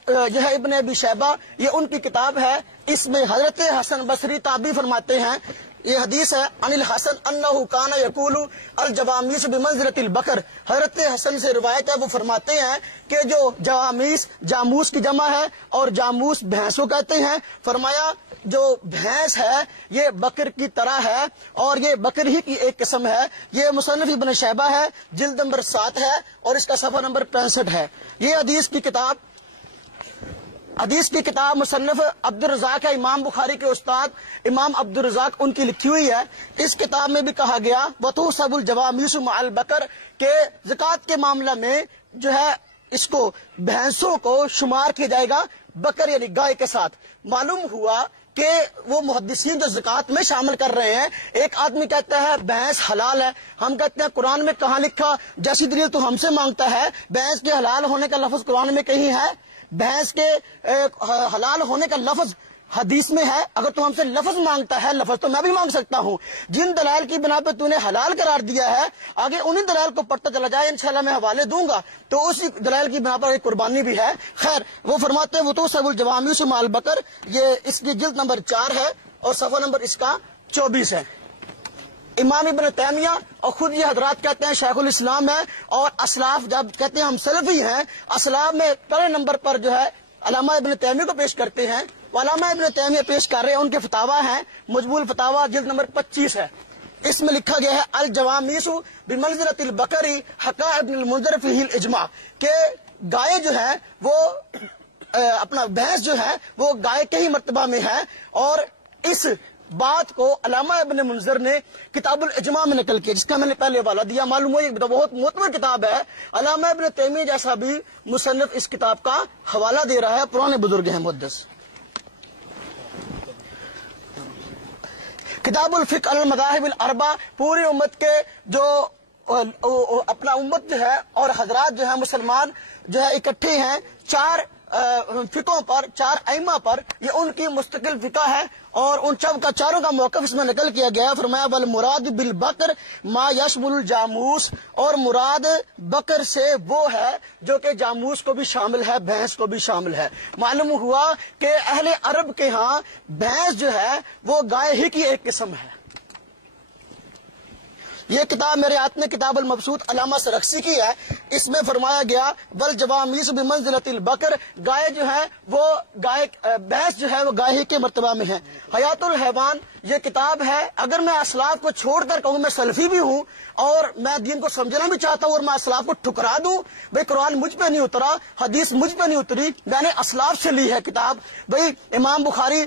جو ہے ابن ابی شیبہ، یہ ان کی کتاب ہے، اس میں حضرت حسن بصری تابعی فرماتے ہیں، یہ حدیث ہے عن الحسن انہ کان یقول الجوامیس بمنزلۃ البقر، حضرت حسن سے روایت ہے، وہ فرماتے ہیں کہ جو جوامیس جاموس کی جمع ہے اور جاموس بھینسوں کہتے ہیں، فرمایا جو بھینس ہے یہ بکر کی طرح ہے اور یہ بکر ہی کی ایک قسم ہے۔ یہ مصنف ابن شیبہ ہے، جلد نمبر 7 ہے اور اس کا صفحہ نمبر 65 ہے۔ یہ حدیث کی کتاب مصنف عبد الرزاق ہے، امام بخاری کے استاد امام عبد الرزاق ان کی لکھی ہوئی ہے۔ اس کتاب میں بھی کہا گیا وَتُحْسَبُ الْجَوَامِيسُ مَعَ الْبَقَرِ کہ زکوٰۃ کے معاملہ میں جو ہے اس کو بھینسوں کو شمار کیا جائے گا بکر یعنی گائے کے ساتھ۔ معلوم ہوا کہ وہ محدثین جو زکوٰۃ میں شامل کر رہے ہیں، ایک آدمی کہتا ہے بھینس حلال ہے، ہم کہتے ہیں قرآن میں کہاں لکھا، جیسی دلیل تو ہم سے مانگتا ہے، بھینس کے حلال ہونے کا لفظ قرآن میں کہیں ہے؟ بھینس کے حلال ہونے کا لفظ حدیث میں ہے؟ اگر تو ہم سے لفظ مانگتا ہے، لفظ تو میں بھی مانگ سکتا ہوں۔ جن دلائل کی بنا پہ تو نے حلال قرار دیا ہے، آگے انہی دلائل کو پڑھتا چلا جائے، انشاءاللہ میں حوالے دوں گا، تو اسی دلائل کی بنا پر ایک قربانی بھی ہے۔ خیر، وہ فرماتے ہیں وَتُحْسَبُ الْجَوَامِيسُ مَعَ الْبَقَرِ، یہ اس کی جلد نمبر 4 ہے اور صفحہ نمبر اس کا 24 ہے۔ امام ابن تیمیہ اور خود یہ حضرات کہتے ہیں شیخ الاسلام ہے، اور اسلاف جب کہتے ہیں ہم سلفی ہیں، اسلاف میں پہلے نمبر پر جو ہے علامہ ابن تیمیہ کو پیش کرتے ہیں، علامہ ابن تیمیہ پیش کر رہے ہیں، ان کے فتاوی ہیں، مجموع الفتاوی جلد نمبر 25 ہے۔ اس میں لکھا گیا ہے الجوامیس بمنزلۃ البقر حکا ابن المنذر فیہ الاجماع، کہ گائے جو ہے وہ اپنا بھینس جو ہے وہ گائے کے ہی مرتبہ میں ہے، اور اس بات کو علامہ ابن منذر نے کتاب الاجماع میں نقل کیا، جس کا میں نے پہلے حوالہ دیا۔ معلوم ہو یہ بہت معتبر کتاب ہے، علامہ ابن تیمیہ جیسا بھی مصنف اس کتاب کا حوالہ دے رہا ہے، پرانے بزرگ ہیں محدث۔ کتاب الفقہ المذاہب الاربع، پوری امت کے جو اپنا امت جو ہے اور حضرات جو ہے مسلمان جو ہے اکٹھے ہیں 4 فقوں پر، 4 ائمہ پر، یہ ان کی مستقل فقہ ہے اور ان چاروں کا موقف اس میں نقل کیا گیا ہے۔ فرمایا والمراد بالبقر ما یشمل الجاموس، اور مراد بکر سے وہ ہے جو کہ جاموس کو بھی شامل ہے، بھینس کو بھی شامل ہے۔ معلوم ہوا کہ اہل عرب کے ہاں بھینس جو ہے وہ گائے ہی کی ایک قسم ہے۔ یہ کتاب میرے ہاتھ میں کتاب المبسوط علامہ سرخسی کی ہے، اس میں فرمایا گیا والجوامیس بمنزلۃ البقر، گائے جو ہے وہ بھینس جو ہے وہ گائے ہی کے مرتبہ میں ہے۔ حیات الحیوان یہ کتاب ہے، اگر میں اسلاف کو چھوڑ کر کہوں میں سلفی بھی ہوں اور میں دین کو سمجھنا بھی چاہتا ہوں اور میں اسلاف کو ٹھکرا دوں، بھئی قرآن مجھ پہ نہیں اترا، حدیث مجھ پہ نہیں اتری، میں نے اسلاف سے لی ہے کتاب۔ بھئی امام بخاری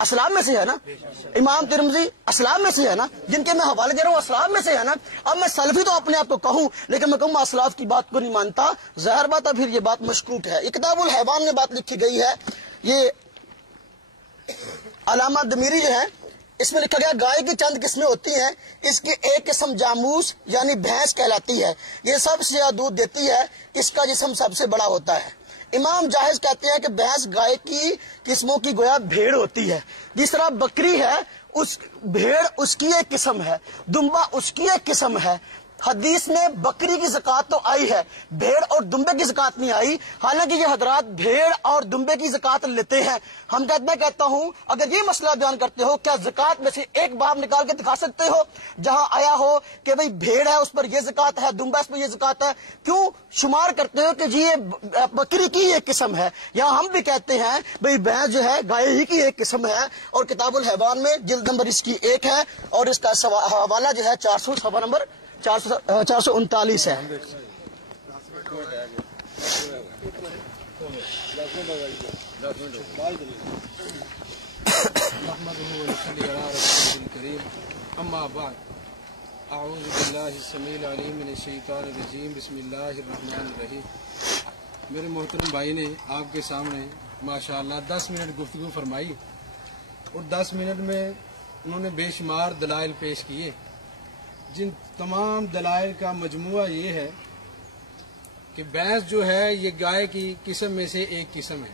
اسلاف میں سے ہے نا، امام ترمذی اسلاف میں سے ہے نا، جن کے میں حوالے دے رہا ہوں اسلاف میں سے ہے نا۔ اب میں سلفی تو اپنے آپ کو کہوں، لیکن میں کہوں میں اسلاف کی بات کو نہیں مانتا، ظاہر بات ہے پھر یہ بات مشکوک ہے۔ یہ کتاب الحیوان میں بات لکھی گئی ہے، یہ علامہ دمیری جو ہے اس میں لکھا گیا گائے کی چند قسمیں ہوتی ہیں، اس کی ایک قسم جاموس یعنی بھینس کہلاتی ہے، یہ سب سے زیادہ دودھ دیتی ہے، اس کا جسم سب سے بڑا ہوتا ہے۔ امام جاہز کہتے ہیں کہ بھینس گائے کی قسموں کی گویا بھیڑ ہوتی ہے، جس طرح بکری ہے بھیڑ اس کی ایک قسم ہے، دمبا اس کی ایک قسم ہے۔ حدیث میں بکری کی زکوٰۃ تو آئی ہے، بھیڑ اور دمبے کی زکوٰۃ نہیں آئی، حالانکہ یہ حضرات بھیڑ اور دمبے کی زکوٰۃ لیتے ہیں۔ میں کہتا ہوں اگر یہ مسئلہ بیان کرتے ہو کیا زکوٰۃ میں سے ایک باب نکال کے دکھا سکتے ہو جہاں آیا ہو کہ بھئی بھیڑ ہے اس پر یہ زکوٰۃ ہے، دمبا اس پر یہ زکوٰۃ ہے؟ کیوں شمار کرتے ہو کہ جی یہ بکری کی ایک قسم ہے؟ یہاں ہم بھی کہتے ہیں بھئی بھینس جو ہے گائے ہی کی ایک قسم ہے، اور کتاب الحیوان میں جلد نمبر اس کی 1 ہے اور اس کا حوالہ جو ہے 400 صفحہ نمبر 439 ہے۔ اما بعد اعوذ باللہ السمیع العلیم من الشیطان الرجیم بسم اللہ الرحمن الرحیم۔ میرے محترم بھائی نے آپ کے سامنے ماشاءاللہ 10 منٹ گفتگو فرمائی اور 10 منٹ میں انہوں نے بے شمار دلائل پیش کیے، جن تمام دلائل کا مجموعہ یہ ہے کہ بھینس جو ہے یہ گائے کی قسم میں سے ایک قسم ہے،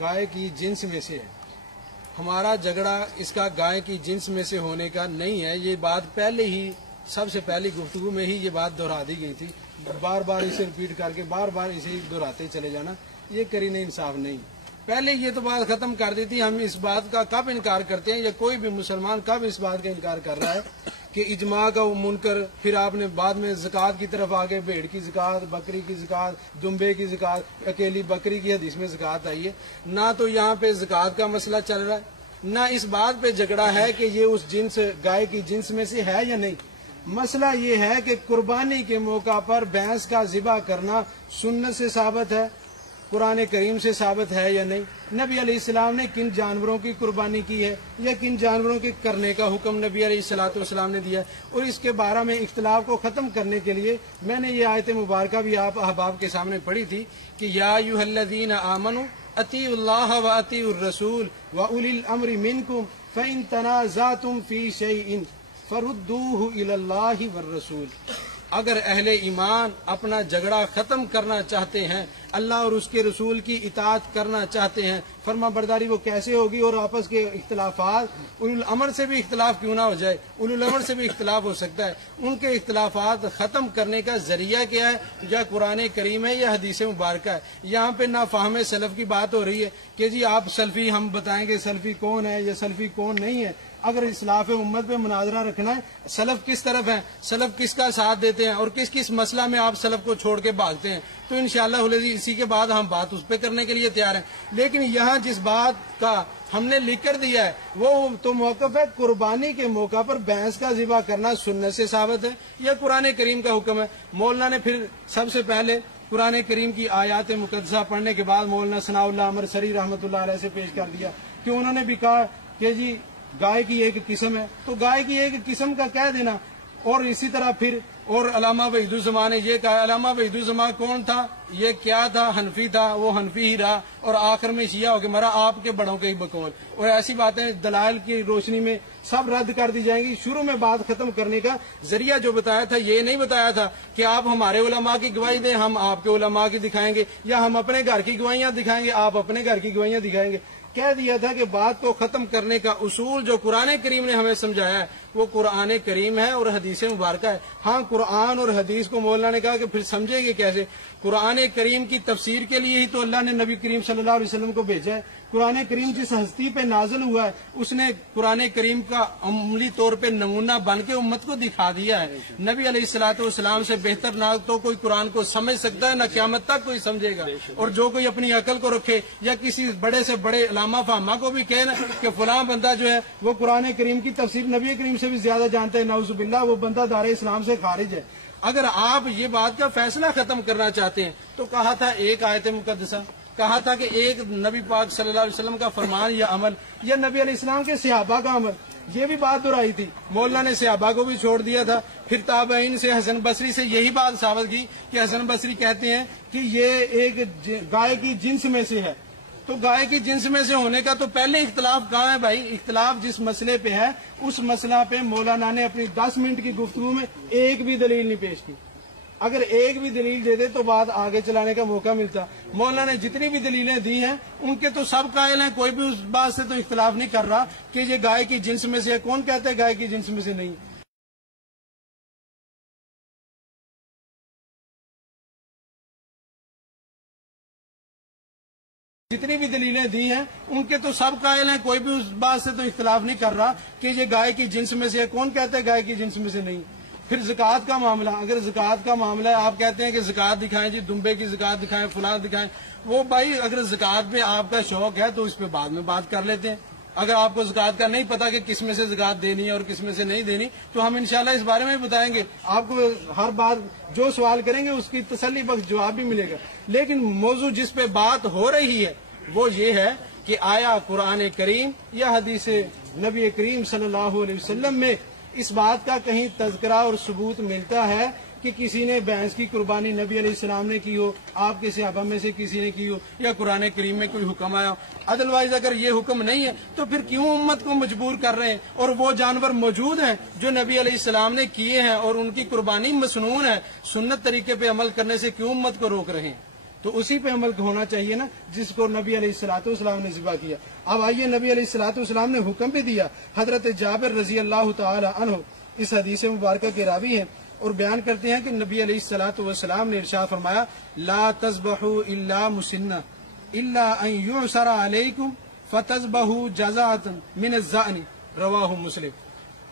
گائے کی جنس میں سے ہے۔ ہمارا جھگڑا اس کا گائے کی جنس میں سے ہونے کا نہیں ہے، یہ بات پہلے ہی سب سے پہلی گفتگو میں ہی یہ بات دہرا دی گئی تھی، بار بار اسے ریپیٹ کر کے بار بار اسے دہراتے چلے جانا یہ کرینہ انصاف نہیں۔ پہلے یہ تو بات ختم کر دی تھی، ہم اس بات کا کب انکار کرتے ہیں یا کوئی بھی مسلمان کب اس بات کا انکار کر رہا ہے کہ اجماع کا وہ منکر، پھر آپ نے بعد میں زکوٰۃ کی طرف آگے بھیڑ کی زکوٰۃ، بکری کی زکوٰۃ، دمبے کی زکوٰۃ، اکیلی بکری کی حدیث میں زکوٰۃ آئی ہے۔ نہ تو یہاں پہ زکوٰۃ کا مسئلہ چل رہا ہے، نہ اس بات پہ جھگڑا ہے کہ یہ اس جنس گائے کی جنس میں سے ہے یا نہیں۔ مسئلہ یہ ہے کہ قربانی کے موقع پر بھینس کا ذبح کرنا سنت سے ثابت ہے، قرآن کریم سے ثابت ہے یا نہیں، نبی علیہ السلام نے کن جانوروں کی قربانی کی ہے یا کن جانوروں کے کرنے کا حکم نبی علیہ السلام نے دیا ہے، اور اس کے بارے میں اختلاف کو ختم کرنے کے لیے میں نے یہ آیت مبارکہ بھی آپ احباب کے سامنے پڑھی تھی کہ یا ایھا الذین آمنوا اطیعوا اللہ واطیعوا الرسول واولی الامر منکم فان تنازعتم فی شیء فردوہ الی اللہ والرسول۔ اگر اہل ایمان اپنا جھگڑا ختم کرنا چاہتے ہیں، اللہ اور اس کے رسول کی اطاعت کرنا چاہتے ہیں، فرما برداری وہ کیسے ہوگی؟ اور آپس کے اختلافات، اولو الامر سے بھی اختلاف کیوں نہ ہو جائے، اولو الامر سے بھی اختلاف ہو سکتا ہے، ان کے اختلافات ختم کرنے کا ذریعہ کیا ہے؟ یا قرآن کریم ہے یا حدیث مبارکہ ہے۔ یہاں پہ نافہم سلف کی بات ہو رہی ہے کہ جی آپ سلفی، ہم بتائیں گے سلفی کون ہے یا سلفی کون نہیں ہے۔ اگر اصلاف امت پہ مناظرہ رکھنا ہے، سلف کس طرف ہیں، سلف کس کا ساتھ دیتے ہیں اور کس کس مسئلہ میں آپ سلف کو چھوڑ کے بھاگتے ہیں، تو انشاءاللہ اسی کے بعد ہم بات اس پہ کرنے کے لیے تیار ہیں۔ لیکن یہاں جس بات کا ہم نے لکھ کر دیا ہے وہ تو موقف ہے قربانی کے موقع پر بھینس کا ذبح کرنا سنت سے ثابت ہے یا قرآن کریم کا حکم ہے۔ مولانا نے پھر سب سے پہلے قرآن کریم کی آیات مقدسہ پڑھنے کے بعد مولانا ثناء اللہ عمر سری رحمۃ اللہ علیہ سے پیش کر دیا کہ انہوں نے بھی کہا کہ جی گائے کی ایک قسم ہے، تو گائے کی ایک قسم کا کہہ دینا، اور اسی طرح پھر اور علامہ وحید الزمان نے یہ کہا. علامہ وحید الزمان کون تھا؟ یہ کیا تھا؟ حنفی تھا. وہ حنفی ہی رہا اور آخر میں شیعہ ہو کے مرا. آپ کے بڑوں کے ہی بقول. اور ایسی باتیں دلائل کی روشنی میں سب رد کر دی جائیں گی. شروع میں بات ختم کرنے کا ذریعہ جو بتایا تھا یہ نہیں بتایا تھا کہ آپ ہمارے علماء کی گواہی دیں ہم آپ کے علماء کی دکھائیں گے, یا ہم اپنے گھر کی گواہیاں دکھائیں گے آپ اپنے گھر کی گواہیاں دکھائیں گے. کہہ دیا تھا کہ بات کو ختم کرنے کا اصول جو قرآن کریم نے ہمیں سمجھایا ہے وہ قرآن کریم ہے اور حدیث مبارکہ ہے. ہاں قرآن اور حدیث کو مولانا نے کہا کہ پھر سمجھیں گے کیسے؟ قرآن کریم کی تفسیر کے لیے ہی تو اللہ نے نبی کریم صلی اللہ علیہ وسلم کو بھیجا ہے. قرآن کریم جس ہستی پہ نازل ہوا ہے اس نے قرآن کریم کا عملی طور پہ نمونہ بن کے امت کو دکھا دیا ہے. نبی علیہ الصلوۃ والسلام سے بہتر نہ تو کوئی قرآن کو سمجھ سکتا ہے نہ قیامت تک کوئی سمجھے گا. اور جو کوئی اپنی عقل کو رکھے یا کسی بڑے سے بڑے علامہ فہمہ کو بھی کہے نا کہ فلاں بندہ جو ہے وہ قرآن کریم کی تفسیر نبی کریم سے بھی زیادہ جانتے ہیں, نعوذ باللہ وہ بندہ دار اسلام سے خارج ہے. اگر آپ یہ بات کا فیصلہ ختم کرنا چاہتے ہیں تو کہا تھا ایک آیت مقدسہ, کہا تھا کہ ایک نبی پاک صلی اللہ علیہ وسلم کا فرمان یا عمل یا نبی علیہ السلام کے صحابہ کا عمل, یہ بھی بات دہرائی تھی. مولانا نے صحابہ کو بھی چھوڑ دیا تھا. پھر تابعین سے حسن بصری سے یہی بات ثابت کی کہ حسن بصری کہتے ہیں کہ یہ ایک گائے کی جنس میں سے ہے. تو گائے کی جنس میں سے ہونے کا تو پہلے اختلاف کہاں ہے بھائی؟ اختلاف جس مسئلے پہ ہے اس مسئلہ پہ مولانا نے اپنی 10 منٹ کی گفتگو میں ایک بھی دلیل نہیں پیش کی. اگر ایک بھی دلیل دے دے تو بات آگے چلانے کا موقع ملتا. مولانا نے جتنی بھی دلیلیں دی ہیں ان کے تو سب قائل ہیں, کوئی بھی اس بات سے تو اختلاف نہیں کر رہا کہ یہ گائے کی جنس میں سے ہے. کون کہتا ہے گائے کی جنس میں سے نہیں؟ جتنی بھی دلیلیں دی ہیں ان کے تو سب قائل ہیں, کوئی بھی اس بات سے تو اختلاف نہیں کر رہا کہ یہ گائے کی جنس میں سے ہے. کون کہتا ہے گائے کی جنس میں سے نہیں؟ پھر زکوٰۃ کا معاملہ, اگر زکوٰۃ کا معاملہ ہے آپ کہتے ہیں کہ زکوٰۃ دکھائیں جی, دمبے کی زکوٰۃ دکھائیں, فلاں دکھائیں. وہ بھائی اگر زکوٰۃ پہ آپ کا شوق ہے تو اس پہ بعد میں بات کر لیتے ہیں. اگر آپ کو زکوٰۃ کا نہیں پتا کہ کس میں سے زکوٰۃ دینی ہے اور کس میں سے نہیں دینی تو ہم انشاءاللہ اس بارے میں بتائیں گے. آپ کو ہر بات جو سوال کریں گے اس کی تسلی بخش جواب بھی ملے گا. لیکن موضوع جس پہ بات ہو رہی ہے وہ یہ ہے کہ آیا قرآن کریم یا حدیث نبی کریم صلی اللہ علیہ وسلم میں اس بات کا کہیں تذکرہ اور ثبوت ملتا ہے کہ کسی نے بھینس کی قربانی نبی علیہ السلام نے کی ہو, آپ کے صحابہ میں سے کسی نے کی ہو, یا قرآن کریم میں کوئی حکم آیا ہو؟ ادروائز اگر یہ حکم نہیں ہے تو پھر کیوں امت کو مجبور کر رہے ہیں؟ اور وہ جانور موجود ہیں جو نبی علیہ السلام نے کیے ہیں اور ان کی قربانی مسنون ہے, سنت طریقے پہ عمل کرنے سے کیوں امت کو روک رہے ہیں؟ تو اسی پہ عمل ہونا چاہیے نا جس کو نبی علیہ الصلوۃ والسلام نے ذبح کیا. اب آئیے نبی علیہ الصلوۃ والسلام نے حکم بھی دیا. حضرت جابر رضی اللہ تعالی عنہ اس حدیث مبارکہ کے راوی ہیں اور بیان کرتے ہیں کہ نبی علیہ الصلوۃ والسلام نے ارشاد فرمایا لا تذبحوا الا مسنہ الا ان یعصر علیکم فتذبحوا جزاۃ من الظأن رواہ مسلم.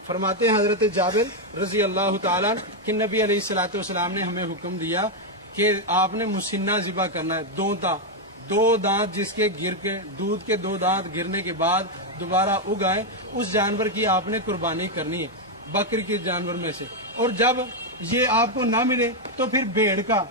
فرماتے ہیں حضرت جابر رضی اللہ تعالی عنہ کہ نبی علیہ الصلوۃ والسلام نے ہمیں حکم دیا کہ آپ نے مسنہ ذبح کرنا ہے. دو دانت جس کے گر کے دودھ کے 2 دانت گرنے کے بعد دوبارہ اگ آئے اس جانور کی آپ نے قربانی کرنی ہے, بکری کے جانور میں سے. اور جب یہ آپ کو نہ ملے تو پھر بھیڑ کا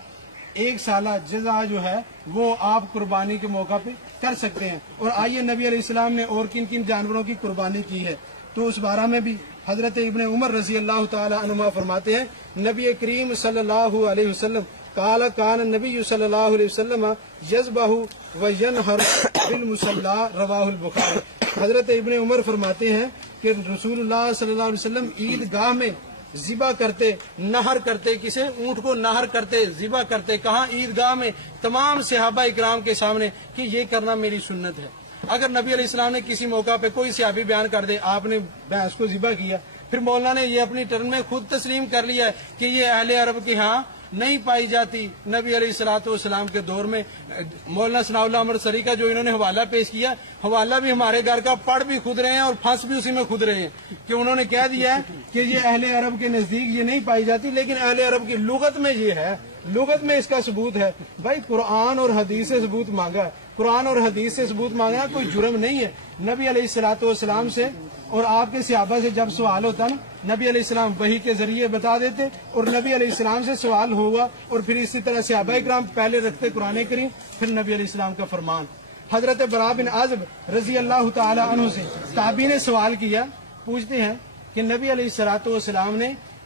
1 سالہ جزا جو ہے وہ آپ قربانی کے موقع پہ کر سکتے ہیں. اور آئیے نبی علیہ السلام نے اور کن کن جانوروں کی قربانی کی ہے تو اس بارے میں بھی حضرت ابن عمر رضی اللہ تعالی عنہما فرماتے ہیں نبی کریم صلی اللہ علیہ وسلم قال کان نبی صلی اللہ علیہ وسلم یذبح وینحر بالمصلی رواہ البخاری. حضرت ابن عمر فرماتے ہیں کہ رسول اللہ صلی اللہ علیہ وسلم عید گاہ میں ذبح کرتے, نہر کرتے, کسے اونٹ کو نہر کرتے, ذبح کرتے. کہاں؟ عید گاہ میں تمام صحابہ اکرام کے سامنے کہ یہ کرنا میری سنت ہے. اگر نبی علیہ السلام نے کسی موقع پہ کوئی صحابی بیان کر دے آپ نے بھینس کو ذبح کیا, پھر مولانا نے یہ اپنی ٹرن میں خود تسلیم کر لیا ہے کہ یہ اہل عرب کے ہاں نہیں پائی جاتی. نبی علیہ الصلوۃ والسلام کے دور میں مولانا ثناء اللہ امرتسری کا جو انہوں نے حوالہ پیش کیا, حوالہ بھی ہمارے گھر کا پڑھ بھی خود رہے ہیں اور پھنس بھی اسی میں خود رہے ہیں کہ انہوں نے کہہ دیا ہے کہ یہ اہل عرب کے نزدیک یہ نہیں پائی جاتی, لیکن اہل عرب کی لغت میں یہ ہے, لغت میں اس کا ثبوت ہے. بھائی قرآن اور حدیث سے ثبوت مانگا ہے, قرآن اور حدیث سے ثبوت مانگنا کوئی جرم نہیں ہے. نبی علیہ الصلوۃ والسلام سے اور آپ کے صحابہ سے جب سوال ہوتا نا نبی علیہ السلام وحی کے ذریعے بتا دیتے, اور نبی علیہ السلام سے سوال ہوا اور پھر اسی طرح صحابہ کرام پہلے رکھتے قرآن کریم پھر نبی علیہ السلام کا فرمان. حضرت براء بن عازب رضی اللہ تعالی عنہ سے تابعی نے سوال کیا, پوچھتے ہیں کہ نبی علیہ الصلوۃ والسلام نے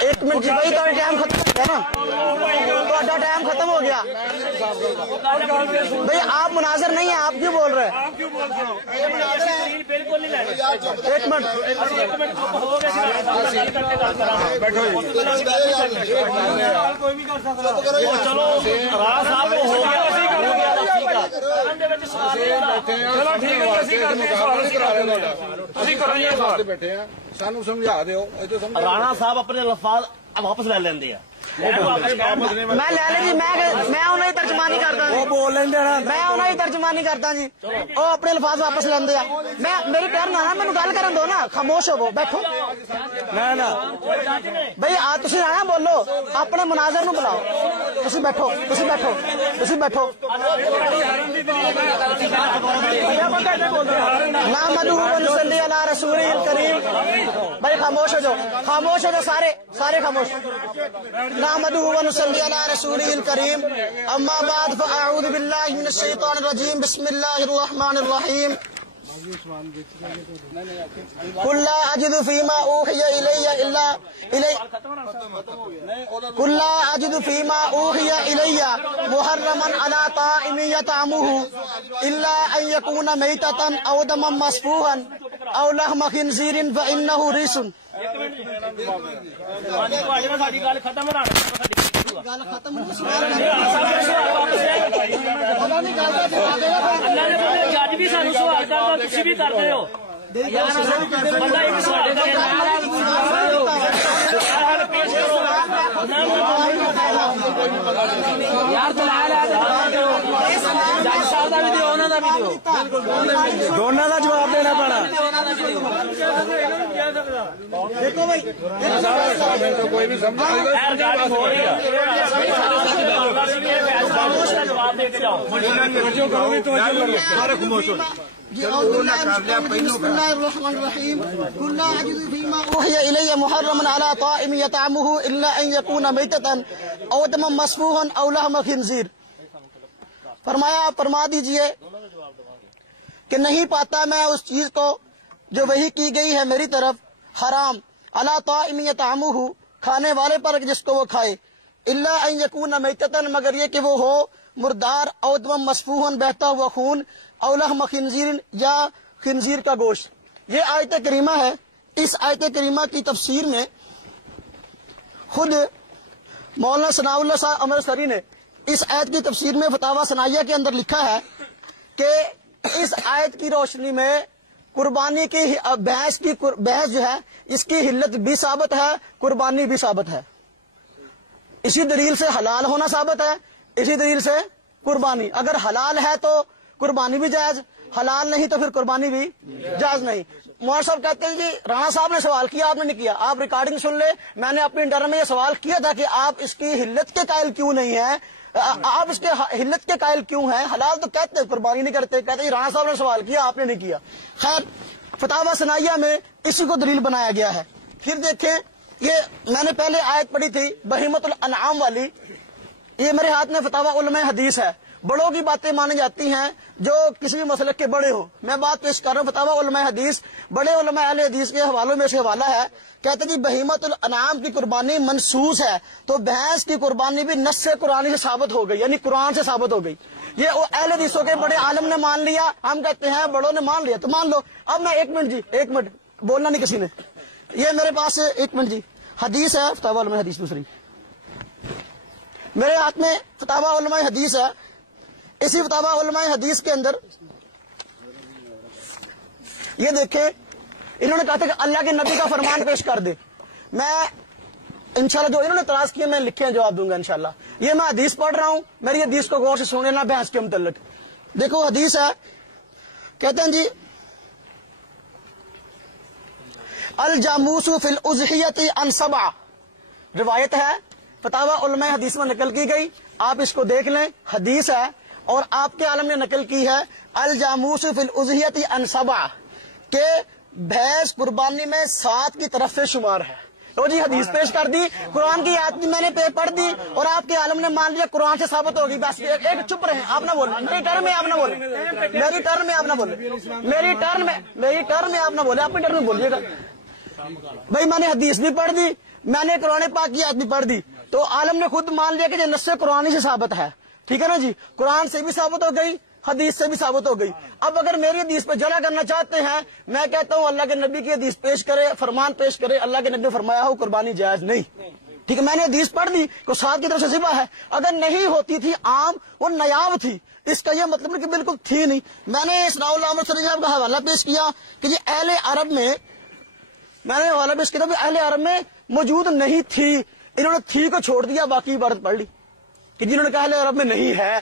ایک منٹ جی بھائی ٹائم ختم ہو گیا نا ٹائم ختم ہو گیا بھائی آپ مناظر نہیں ہیں آپ کیوں بول رہے ہیں ایک منٹ بیٹھے ہیں سانو سمجھا دیو رانا صاحب اپنے لفاظ واپس لے لیں میں لے لی جی میں انہیں ترجمانی کرتا جی میں انہیں ترجمانی کرتا جی وہ اپنے الفاظ واپس لے دیا میں میری کرنا نا مینو گل کرن دو نا خاموش ہو بیٹھو بھائی تسی آیا بولو اپنے مناظر نو بلاؤ تسی بیٹھو تسی بیٹھو تسی بیٹھو نحمدہ ونصلی علی رسولہ الکریم بھائی خاموش ہو جاؤ سارے خاموش نحمدہ ونصلی علی رسولہ الکریم اما بعد فاعوذ باللہ من الشیطان الرجیم بسم اللہ الرحمن الرحیم قل لا اجد فیما اوحی الی محرما علی طاعم یطعمہ الا ان یکون میتۃ او دما مسفوحا او لحم خنزیر فانہ رجس جج بھی سانو سوال کرتا تسی بھی کرتے ہو دونوں کا جواب دینا پڑا دیکھو بھائی کوئی بھی سمجھا بسم اللہ الرحمن الرحیم قل لا اجد فیما اوحی الی محرما علی طاعم یطعمہ الا ان یکون میتۃ او دما مسفوحا او لحم خنزیر فرمایا فرما دیجئے کہ نہیں پاتا میں اس چیز کو جو وحی کی گئی ہے میری طرف حرام علی طاعم یطعمہ کھانے والے پر جس کو وہ کھائے الا ان یکون میتۃ مگر یہ کہ وہ ہو مردار او دما مسفوحا بہتا ہوا خون او لحم خنزیر یا خنزیر کا گوشت. یہ آیت کریمہ ہے. اس آیت کریمہ کی تفسیر میں خود مولانا ثناء اللہ صاحب امرتسری نے اس آیت کی تفسیر میں فتاوی ثنائیہ کے اندر لکھا ہے کہ اس آیت کی روشنی میں قربانی کی بحث جو ہے اس کی حلت بھی ثابت ہے, قربانی بھی ثابت ہے. اسی دلیل سے حلال ہونا ثابت ہے, اسی دلیل سے قربانی. اگر حلال ہے تو قربانی بھی جائز, حلال نہیں تو پھر قربانی بھی جائز نہیں. مولانا صاحب کہتے ہیں جی رانا صاحب نے سوال کیا, آپ نے نہیں کیا. آپ ریکارڈنگ سن لے, میں نے اپنے انٹرویو میں یہ سوال کیا تھا کہ آپ اس کی حلت کے قائل کیوں نہیں ہیں, آپ اس کے حلت کے قائل کیوں ہیں, حلال تو کہتے ہیں قربانی نہیں کرتے. کہتے ہیں رانا صاحب نے سوال کیا, آپ نے نہیں کیا. خیر فتاوی ثنائیہ میں اسی کو دلیل بنایا گیا ہے. پھر دیکھیں یہ میں نے پہلے آیت پڑھی تھی بہیمۃ الانعام والی, یہ میرے ہاتھ میں فتاوی علماء حدیث ہے. بڑوں کی باتیں مانی جاتی ہیں جو کسی بھی مسلک کے بڑے ہوں. میں بات پیش کر رہا ہوں فتاوی علماء حدیث, بڑے علماء اہل حدیث کے حوالوں میں سے حوالہ ہے. کہتے ہیں جی بہیمۃ الانعام کی قربانی منسوس ہے, تو بھینس کی قربانی بھی نص قرآنی سے ثابت ہو گئی, یعنی قرآن سے ثابت ہو گئی. یہ اہل حدیثوں کے بڑے عالم نے مان لیا, ہم کہتے ہیں بڑوں نے مان لیا تو مان لو. اب میں ایک منٹ بولنا نہیں کسی نے. یہ میرے پاس ایک منٹ جی حدیث ہے, فتاوی علماء حدیث دوسری میرے ہاتھ میں فتاوی علماء حدیث ہے. اسی فتاوی علماء حدیث کے اندر یہ دیکھیں انہوں نے کہا تھا کہ اللہ کے نبی کا فرمان پیش کر دے. میں انشاءاللہ جو انہوں نے اعتراض کیے میں لکھے ہیں جواب دوں گا انشاءاللہ. یہ میں حدیث پڑھ رہا ہوں, میری حدیث کو غور سے سن لینا بحث کے متعلق. دیکھو حدیث ہے, کہتے ہیں جی الجاموس فی الاضحیۃ عن سبع, روایت ہے فتاوی علماء حدیث میں نقل کی گئی, آپ اس کو دیکھ لیں. حدیث ہے اور آپ کے عالم نے نقل کی ہے الجاموس فی الاضحیۃ عن سبع, کہ بھینس قربانی میں 7 کی طرف سے شمار ہے. تو جی حدیث پیش کر دی, قرآن کی آیت بھی میں نے پڑھ دی, اور آپ کے عالم نے مان لیا قرآن سے ثابت ہوگی. بس ایک چپ رہے, آپ نہ بولیں, میری ٹرن میں آپ نہ بولیں, میری ٹرن میں آپ نہ بولیں, میری ٹرن میں آپ نہ بولیں, اپنی ٹرن میں بولیے گا. بھائی میں نے حدیث بھی پڑھ دی, میں نے قرآن پاک کی آیت بھی پڑھ دی, تو عالم نے خود مان لیا کہ یہ نص قرآن سے ثابت ہے. ٹھیک ہے نا جی, قرآن سے بھی ثابت ہو گئی, حدیث سے بھی ثابت ہو گئی. اب اگر میری حدیث پہ جلا کرنا چاہتے ہیں, میں کہتا ہوں اللہ کے نبی کی حدیث پیش کرے, فرمان پیش کرے. اللہ کے نبی نے فرمایا ہو قربانی جائز نہیں. ٹھیک ہے, میں نے حدیث پڑھ دی کہ ساتھ کی طرف سے ذبح ہے, اگر نہیں ہوتی تھی عام اور نیاب تھی, اس کا یہ مطلب کہ بالکل تھی نہیں. میں نے ثناء اللہ احمد صلی صاحب کا حوالہ پیش کیا کہ یہ اہل عرب میں, میں نے حوالہ پیش کیا اہل عرب میں موجود نہیں تھی, انہوں نے تھی کو چھوڑ دیا, باقی عبارت پڑھ لی کہ جنہوں نے کہا اہل عرب میں نہیں ہے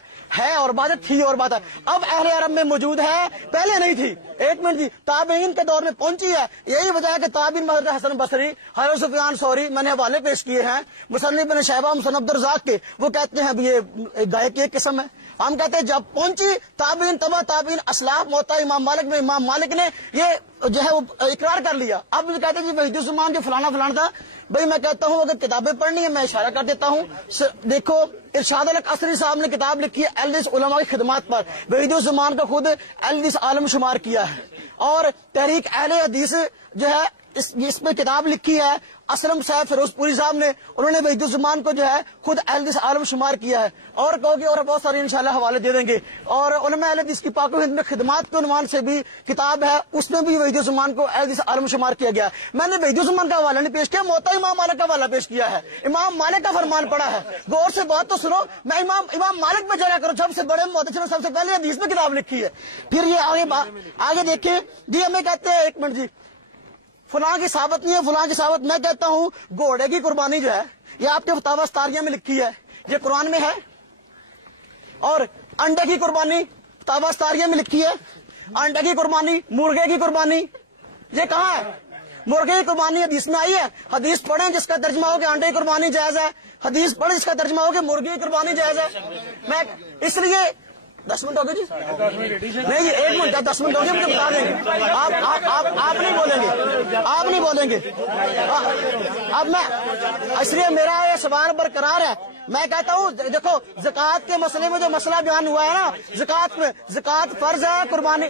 اور بات ہے, تھی اور بات ہے. اب اہل عرب میں موجود ہے, پہلے نہیں تھی. ایک منٹ جی, تابعین کے دور میں پہنچی ہے. یہی وجہ ہے کہ تابعین حضرت حسن بصری, حضرت سفیان ثوری, میں نے حوالے پیش کیے ہیں مصنف بن شیبہ, مصنف عبدالرزاق کے, وہ کہتے ہیں یہ گائے کی ایک قسم ہے. ہم کہتے ہیں جب پہنچی تابعین, تبا تابعین, اسلاف موتا امام مالک میں, امام مالک نے یہ جو ہے وہ اقرار کر لیا. اب کہتے ہیں جی وحید الزمان جو فلانا فلانا تھا. بھائی میں کہتا ہوں اگر کتابیں پڑھنی ہے میں اشارہ کر دیتا ہوں. دیکھو ارشاد القصری صاحب نے کتاب لکھی ہے اہل حدیث علماء کی خدمات پر, وحید الزمان کا خود اہل حدیث عالم شمار کیا ہے, اور تحریک اہل حدیث جو ہے اس پہ کتاب لکھی ہے اسلم صاحب فیروز پوری صاحب نے, انہوں نے وحید الزمان کو جو ہے خود اہل حدیث عالم شمار کیا ہے. اور کہو گے اور بہت سارے انشاءاللہ حوالے دے دیں گے. اور علماء اہل حدیث کی پاک و ہند میں خدمات کے عنوان سے بھی کتاب ہے, اس میں بھی وحید الزمان کو اہل حدیث عالم شمار کیا گیا. میں نے وحید الزمان کا حوالہ نہیں پیش کیا, موتا امام مالک کا حوالہ پیش کیا ہے. امام مالک کا فرمان پڑا ہے, غور سے بات تو سنو. میں امام مالک پہ چلا کروں, سب سے بڑے محدث, سب سے پہلے حدیث میں کتاب لکھی ہے. پھر یہ آگے دیکھیں جی, ہمیں کہتے ہیں ایک منٹ جی فلاں کی ثابت نہیں ہے, فلاں کی ثابت. میں کہتا ہوں گھوڑے کی قربانی جو ہے یہ آپ کے فتاوی ستاریہ میں لکھی ہے, یہ قرآن میں ہے. اور انڈے کی قربانی فتاوی ستاریہ میں لکھی ہے, انڈے کی قربانی, مرغے کی قربانی, یہ کہاں ہے؟ مرغے کی قربانی حدیث میں آئی ہے. حدیث پڑھیں جس کا ترجمہ ہو کہ انڈے کی قربانی جائز ہے, حدیث پڑھیں جس کا ترجمہ ہو کہ مرغے کی قربانی جائز ہے. میں اس لیے 10 منٹ ہو گئے جی, نہیں 1 منٹ, 10 منٹ ہو گئے, مجھے بتا دیں گے. آپ نہیں بولیں گے, آپ نہیں بولیں گے. اب میں اس لیے میرا یہ سوال برقرار ہے. میں کہتا ہوں دیکھو زکوٰۃ کے مسئلے میں جو مسئلہ بیان ہوا ہے نا, زکوٰۃ میں زکوٰۃ فرض ہے, قربانی,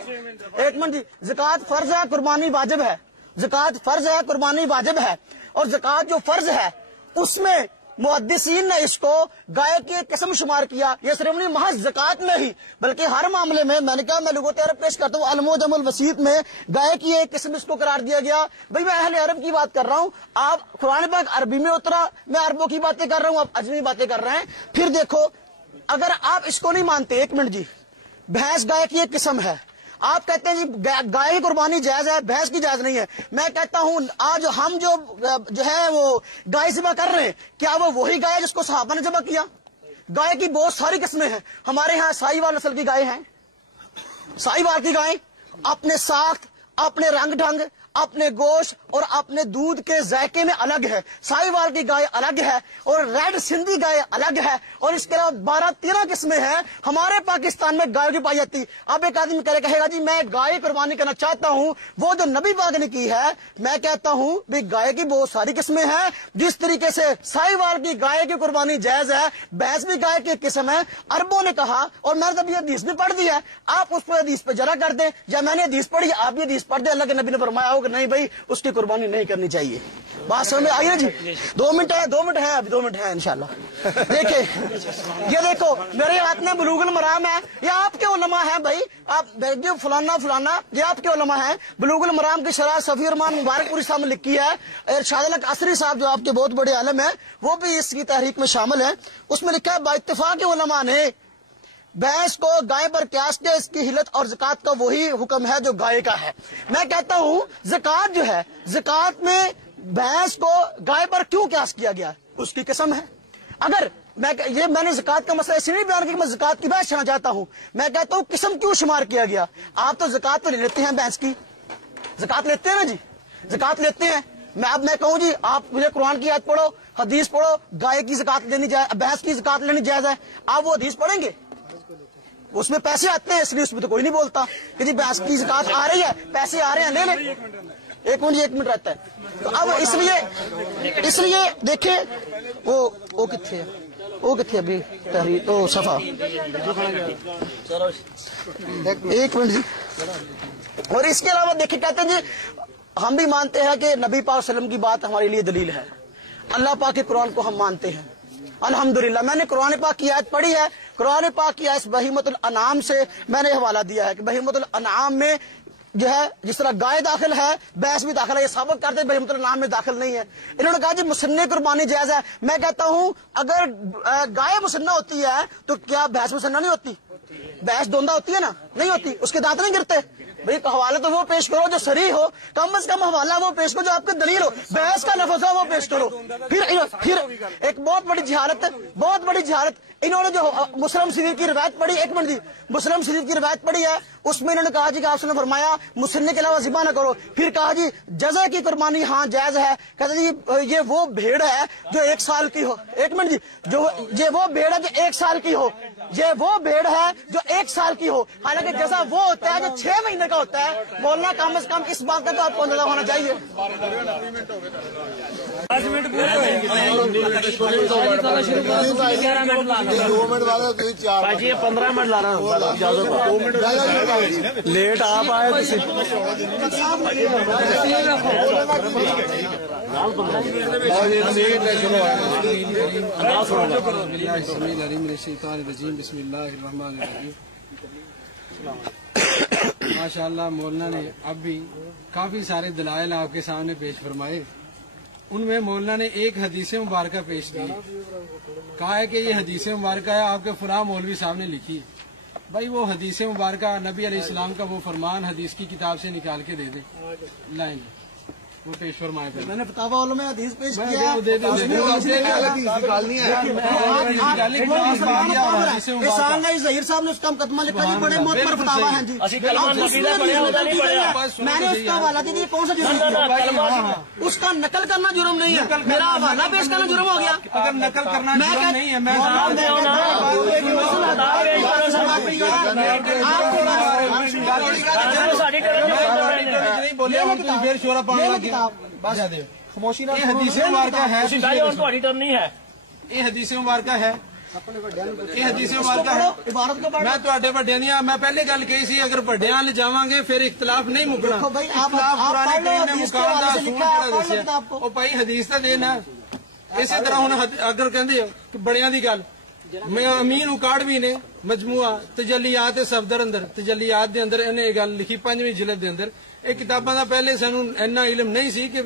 1 منٹ جی, زکوٰۃ فرض ہے, قربانی واجب ہے. زکوٰۃ فرض ہے, قربانی واجب ہے. اور زکوٰۃ جو فرض ہے اس میں محدثین نے اس کو گائے کی ایک قسم شمار کیا. یہ صرف نہیں محض زکوٰۃ میں ہی بلکہ ہر معاملے میں. میں نے کہا میں لغت عرب پیش کرتا ہوں, المعجم الوسیط میں گائے کی ایک قسم اس کو قرار دیا گیا. بھائی میں اہل عرب کی بات کر رہا ہوں, آپ قرآن پاک عربی میں اترا, میں عربوں کی باتیں کر رہا ہوں, آپ اجمی باتیں کر رہے ہیں. پھر دیکھو اگر آپ اس کو نہیں مانتے, 1 منٹ جی, بھینس گائے کی ایک قسم ہے, آپ کہتے ہیں جی گائے کی قربانی جائز ہے, بھینس کی جائز نہیں ہے. میں کہتا ہوں آج ہم جو ہے وہ گائے ذبح کر رہے ہیں, کیا وہ وہی گائے جس کو صحابہ نے ذبح کیا؟ گائے کی بہت ساری قسمیں ہیں. ہمارے ہاں سائی وال نسل کی گائے ہیں, سائی وال کی گائیں اپنے ساخت, اپنے رنگ ڈھنگ, اپنے گوشت اور اپنے دودھ کے ذائقے میں الگ ہے. سائی وال کی گائے الگ ہے اور ریڈ سندھی گائے الگ ہے, اور اس کے علاوہ 12-13 قسمیں ہیں ہمارے پاکستان میں گائے کی پائی جاتی. اب ایک آدمی کہے گا جی میں گائے قربانی کرنا چاہتا ہوں وہ جو نبی پاک نے کی ہے. میں کہتا ہوں بھی گائے کی بہت ساری قسمیں ہیں. جس طریقے سے سائی وال کی گائے کی قربانی جائز ہے, بھینس بھی گائے کی ایک قسم ہے. عربوں نے کہا, اور میں نے جب یہ حدیث بھی پڑھ دی ہے, آپ اس پہ حدیث پہ جرا کر دیں, یا میں نے حدیث پڑھی آپ بھی حدیث پڑھ دیں. اللہ کے نبی نے فرمایا کہ نہیں بھائی اس کی قربانی نہیں کرنی چاہیے. بات سمجھ میں آئی نا جی؟ 2 منٹ ہے, 2 منٹ ہے, ابھی 2 منٹ ہے انشاءاللہ. دیکھیں یہ دیکھو میرے ہاتھ میں بلوغ المرام ہے, یہ آپ کے علماء ہیں بھائی, آپ جو فلانا یہ آپ کے علماء ہیں. بلوغ المرام کی شرح صفی الرحمان مبارک پوری صاحب نے لکھی ہے. ارشاد القصری صاحب جو آپ کے بہت بڑے عالم ہیں وہ بھی اس کی تحریک میں شامل ہیں. اس میں لکھا ہے با اتفاق علماء نے بھینس کو گائے پر قیاس کیا, اس کی حلت اور زکوٰۃ کا وہی حکم ہے جو گائے کا ہے. میں کہتا ہوں زکوٰۃ جو ہے, زکوٰۃ میں بھینس کو گائے پر کیوں قیاس کیا گیا؟ اس کی قسم ہے. اگر میں نے زکوٰۃ کا مسئلہ اسی لیے بیان کیا کہ میں زکوٰۃ کی بحث کرنا چاہتا ہوں. میں کہتا ہوں قسم کیوں شمار کیا گیا؟ آپ تو زکوٰۃ تو لے لیتے ہیں, بھینس کی زکوٰۃ لیتے ہیں نا جی, زکوٰۃ لیتے ہیں. میں کہوں جی آپ مجھے قرآن کی آیت پڑھو, حدیث پڑھو, گائے کی زکوٰۃ لینی جائز, بھینس کی زکوٰۃ لینی جائز ہے. آپ وہ حدیث پڑھیں گے؟ اس میں پیسے آتے ہیں, اس لیے اس میں تو کوئی نہیں بولتا کہ جی بھینس کی زکوٰۃ آ رہی ہے, پیسے آ رہے ہیں لے لیں. ایک منٹ رہتا ہے. تو اب اس لیے دیکھیں وہ کتنے ہے, وہ کتنے ابھی تحریر تو صفحہ ایک منٹ جی. اور اس کے علاوہ دیکھیں کہتے ہیں جی ہم بھی مانتے ہیں کہ نبی پاک صلی اللہ علیہ وسلم کی بات ہمارے لیے دلیل ہے. اللہ پاک کے قرآن کو ہم مانتے ہیں الحمدللہ. میں نے قرآن پاک کی آیت پڑھی ہے, قرآن پاک کی آیت بہیمۃ الانعام سے میں نے حوالہ دیا ہے کہ بہیمۃ الانعام میں جو ہے جس طرح گائے داخل ہے بھینس بھی داخل ہے. یہ ثابت کرتے ہیں بہیمۃ الانعام میں داخل نہیں ہے. انہوں نے کہا جی مسنہ قربانی جائز ہے. میں کہتا ہوں اگر گائے مسنہ ہوتی ہے تو کیا بھینس مسنہ نہیں ہوتی؟ بھینس دوندا ہوتی ہے نا, نہیں ہوتی, اس کے دانت نہیں گرتے. بھائی حوالہ تو وہ پیش کرو جو صریح ہو, کم از کم حوالہ وہ پیش کرو جو آپ کے دلیل ہو. بحث کا لفظ ہو وہ پیش کرو. پھر ایک بہت بڑی جہالت انہوں نے جو مسلم شریف کی روایت پڑھی, ایک منٹ جی, مسلم شریف کی روایت پڑھی ہے, اس میں انہوں نے کہا جی کہ آپ نے فرمایا مسنہ کے علاوہ ذبح نہ کرو. پھر کہا جی جزا کی قربانی ہاں جائز ہے. کہتے جی یہ وہ بھیڑ ہے جو 1 سال کی ہو. ایک منٹ جی, یہ وہ بھیڑ ہے جو 1 سال کی ہو, یہ وہ بھیڑ ہے جو 1 سال کی ہو. حالانکہ جزا وہ ہوتا ہے جو 6 مہینے کا ہوتا ہے. بولنا کم از کم اس بات کا تو آپ کو اندازہ ہونا چاہیے. 5 منٹ باجی 15 منٹ لانا لیٹ آپ آئے بسم اللہ الرحمن الرحیم. ماشاء اللہ مولانا نے اب بھی کافی سارے دلائل آپ کے سامنے پیش فرمائے. ان میں مولانا نے ایک حدیث مبارکہ پیش کی, کہا ہے کہ یہ حدیث مبارکہ ہے آپ کے فلاں مولوی صاحب نے لکھی. بھائی وہ حدیث مبارکہ نبی علیہ السلام کا وہ فرمان حدیث کی کتاب سے نکال کے دے دیں, لائن وہ پیش فرمائے. میں نے فتاوی علماء حدیث پیش کیا ظہیر صاحب نے اس کا مقدمہ لکھا جی, بڑے معتبر فتاوی ہیں جی. میں نے اس کا حوالہ دیا جی, کون سا جرم ہے؟ اس کا نقل کرنا جرم نہیں ہے, میرا حوالہ پیش کرنا جرم ہو گیا. اگر نقل کرنا جرم نہیں ہے میں خاموشی یہ حدیث مبارکہ ہے, یہ حدیث مبارکہ ہے, یہ حدیث مبارکہ ہے. میں بڑے دیا میں پہلے گل کہی سی اگر بڑیاں لے جاواں گے پھر اختلاف نہیں مکنا. اختلاف قرآن کریم نے مقام دا اصول بڑا دسیا او بھائی حدیث تے دینا. اسی طرح ہن اگر کہندے کہ بڑیاں دی گل میں امین اکاڑوی نے مجموعہ تجلیات صفدر اندر تجلیات دے اندر انہیں یہ گل لکھی 5ویں جلد دے اندر. یہ کتاباں دا پہلے سانوں اینا علم نہیں سی کہ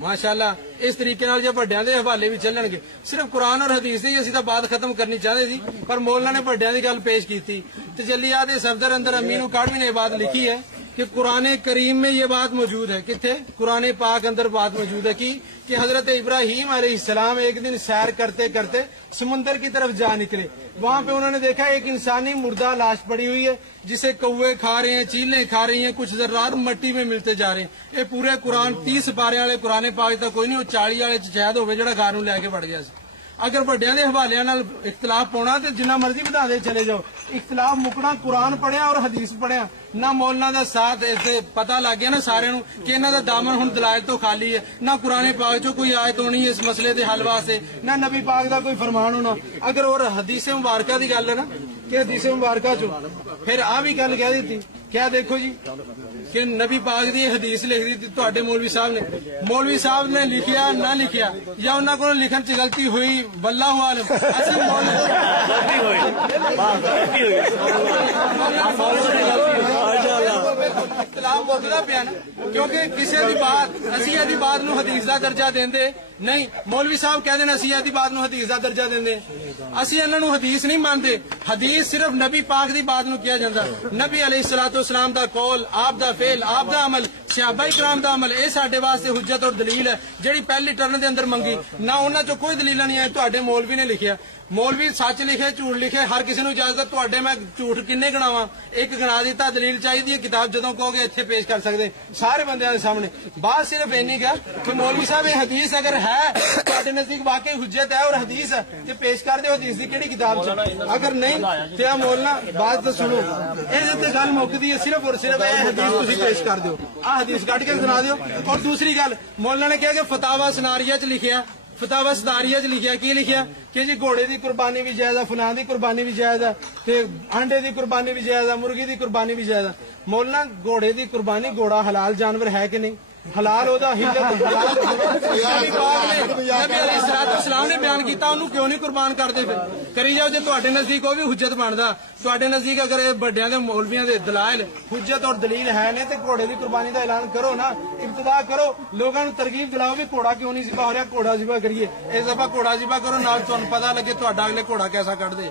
ماشاءاللہ اس طریقے نال جے بڑیاں دے حوالے بھی چلن گے. صرف قرآن اور حدیث دی اسی تا بات ختم کرنی چاہتے تھی, پر مولانا نے بڑیاں دی گل پیش کی تھی. تجلیات صفدر اندر امین اکاڑوی نے یہ بات لکھی ہے کہ قرآن کریم میں یہ بات موجود ہے. کتنے قرآن پاک اندر بات موجود ہے کہ حضرت ابراہیم علیہ السلام ایک دن سیر کرتے کرتے سمندر کی طرف جا نکلے. وہاں پہ انہوں نے دیکھا ایک انسانی مردہ لاش پڑی ہوئی ہے جسے کوے کھا رہے ہیں, چیلیں کھا رہی ہیں, کچھ ذرات مٹی میں ملتے جا رہے ہیں. یہ پورے قرآن 30 پارے والے قرآن پاک تک کوئی نہیں, وہ 40 والے شاید ہوئے جڑا گھر نو لے کے بڑھ گیا. اگر بڑیاں دے حوالے نال اختلاف پاؤنا تو جنہ مرضی بتا دے چلے جاؤ. اختلاف مکنا قرآن پڑھیا اور حدیث پڑھیا نہ مولانا دا ساتھ ایسے پتہ لگ گیا نا سارے نو کہ انہاں دا دامن ہن دلائل تو خالی ہے. نہ قرآن پاک چو کوئی آیت ہونی ہے اس مسئلے دے حل واسطے, نہ نبی پاک دا کوئی فرمان ہونا. اگر اور حدیث مبارکہ دی گل ہے نا کہ حدیث مبارکہ چو پھر آ بھی گل کہہ دیتی کیا دیکھو جی کہ نبی پاک دی حدیث لکھ دی تواڈے مولوی صاحب نے لکھیا نہ لکھیا یا انہاں کو لکھن چ غلطی ہوئی واللہ عالم. اختلاف بولتا پیا نا کیونکہ کسی دی بات اسی دی بات نو حدیث دا درجہ دیندے نہیں. مولوی صاحب کہہ دین اسی دی بات نو حدیث دا درجہ دیندے, اسی انہاں نو حدیث نہیں مانتے. حدیث صرف نبی پاک دی بات نو کیا جاندا. نبی علیہ الصلوۃ والسلام دا قول, آپ دا فعل, آپ دا عمل, صحابہ کرام دا عمل, اے ساڈے واسطے حجت اور دلیل ہے جڑی پہلی ٹرن دے اندر منگی. نہ انہاں چوں کوئی دلیل نہیں ہے تواڈے مولوی نے لکھیا. ਮੌਲਵੀ ਸੱਚ ਲਿਖੇ ਝੂਠ ਲਿਖੇ, ਹਰ ਕਿਸੇ ਨੂੰ ਇਜਾਜ਼ਤ। ਤੁਹਾਡੇ ਮੈਂ ਝੂਠ ਕਿੰਨੇ ਗਿਣਾਵਾਂ? ਇੱਕ ਗਿਣਾ ਦਿੱਤਾ। ਦਲੀਲ ਚਾਹੀਦੀ ਹੈ, ਕਿਤਾਬ ਜਦੋਂ ਕਹੋਗੇ ਇੱਥੇ ਪੇਸ਼ ਕਰ ਸਕਦੇ ਸਾਰੇ ਬੰਦਿਆਂ ਦੇ ਸਾਹਮਣੇ। ਬਾਤ ਸਿਰਫ ਇੰਨੀ ਕਿ ਮੌਲਵੀ ਸਾਹਿਬ ਇਹ ਹਦੀਸ ਅਗਰ ਹੈ ਤੁਹਾਡੇ ਨਜ਼ਦੀਕ ਵਾਕਈ ਹੁਜਤ ਹੈ ਔਰ ਹਦੀਸ ਹੈ ਤੇ ਪੇਸ਼ ਕਰ ਦਿਓ ਹਦੀਸ ਦੀ ਕਿਹੜੀ ਕਿਤਾਬ ਚ। ਅਗਰ ਨਹੀਂ ਤੇ ਆ ਮੌਲਨਾ ਬਾਤ ਤਾਂ ਸੁਣੋ, ਇਹਦੇ ਤੇ ਗੱਲ ਮੁੱਕਦੀ ਹੈ। ਸਿਰਫ ਔਰ ਸਿਰਫ ਇਹ ਹਦੀਸ ਤੁਸੀਂ ਪੇਸ਼ ਕਰ ਦਿਓ, ਆ ਹਦੀਸ ਕੱਢ ਕੇ ਸੁਣਾ ਦਿਓ। ਔਰ ਦੂਸਰੀ ਗੱਲ, ਮੌਲਨਾ ਨੇ ਕਿਹਾ ਕਿ ਫਤਾਵਾ ਸਨਾਰੀਆ ਚ ਲਿਖਿਆ, ਫਤਾਵਾ ਸਦਾਰੀਆ ਚ ਲਿਖਿਆ, ਕੀ ਲਿਖਿਆ ਕਿ ਜੀ ਘੋੜੇ ਦੀ ਕੁਰਬਾਨੀ ਵੀ ਜਾਇਜ਼ ਹੈ, ਫਲਾਂ ਦੀ ਕੁਰਬਾਨੀ ਵੀ ਜਾਇਜ਼ ਹੈ, ਤੇ ਆਂਡੇ ਦੀ ਕੁਰਬਾਨੀ ਵੀ ਜਾਇਜ਼ ਹੈ, ਮੁਰਗੀ ਦੀ ਕੁਰਬਾਨੀ ਵੀ ਜਾਇਜ਼ ਹੈ। ਮੌਲਨਾ ਘੋੜੇ ਦੀ ਕੁਰਬਾਨੀ, ਘੋੜਾ ਹਲਾਲ ਜਾਨਵਰ ਹੈ ਕਿ ਨਹੀਂ? ਹਲਾਲ ਉਹਦਾ ਹਿੱਲਤ ਇਸਲਾਮ ਨੇ ਬਿਆਨ ਕੀਤਾ, ਉਹਨੂੰ ਕਿਉਂ ਨਹੀਂ ਕੁਰਬਾਨ ਕਰਦੇ? ਫਿਰ ਕਰੀ ਜਾਓ। ਜੇ ਤੁਹਾਡੇ ਨਜ਼ਦੀਕ ਉਹ ਵੀ ਹੁਜਤ ਬਣਦਾ, ਤੁਹਾਡੇ ਨਜ਼ਦੀਕ ਅਗਰ ਇਹ ਵੱਡਿਆਂ ਦੇ ਮੌਲਵੀਆਂ ਦੇ ਦਲਾਇਲ ਹੁਜਤ ਔਰ ਦਲੀਲ ਹੈ ਨੇ ਤੇ ਘੋੜੇ ਦੀ ਕੁਰਬਾਨੀ ਦਾ ਐਲਾਨ ਕਰੋ ਨਾ, ਇਬਤਦਾ ਕਰੋ, ਲੋਕਾਂ ਨੂੰ ਤਰਗੀਬ ਦਿਲਾਓ ਵੀ ਘੋੜਾ ਕਿਉਂ ਨਹੀਂ ਜ਼ਿਬਾ ਹੋ ਰਿਹਾ, ਘੋੜਾ ਜ਼ਿਬਾ ਕਰੀਏ। ਇਸ ਦਫਾ ਘੋੜਾ ਜ਼ਿਬਾ ਕਰੋ, ਨਾਲ ਤੁਹਾਨੂੰ ਪਤਾ ਲੱਗੇ ਤੁਹਾਡਾ ਅਗਲੇ ਘੋੜਾ ਕੈਸਾ ਕੱਢਦੇ।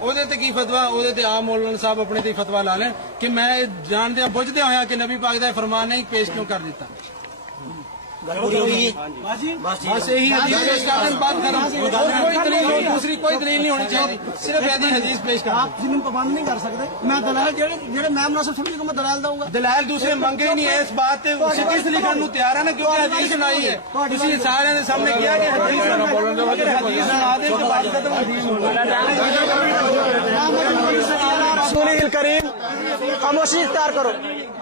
ਉਹਦੇ ਤੇ ਕੀ ਫਤਵਾ, ਉਹਦੇ ਤੇ ਆਪ ਮੌਲਾਨਾ ਸਾਹਿਬ ਆਪਣੇ ਤੇ ਫਤਵਾ ਲਾ ਲੈਣ ਕਿ ਮੈਂ ਜਾਣਦਿਆਂ ਬੁੱਝਦਿਆਂ ਹੋਇਆ ਕਿ ਨਬੀ ਪਾਕ ਦਾ ਫਰਮਾਨ ਨਹੀਂ ਪੇਸ਼ ਕਿਉਂ ਕਰ ਦਿੱਤਾ। بس یہی حدیث پیش کرنے بات کر رہا ہوں. کوئی دلیل دوسری کوئی دلیل نہیں ہونی چاہیے, صرف ایسی حدیث پیش کر. آپ زمین پابند نہیں کر سکتے. میں دلائل جہاں میں مناسب سمجھ کو میں دلائل دوں گا. دلائل دوسرے منگے نہیں ہے, اس بات سے کس لکھن تیار ہے نا, کیونکہ حدیث سنائی ہے. اسی سارے نے سامنے کیا کہ حدیث سنا دیں تو بات ختم. رسول کریم خاموشی اختیار کرو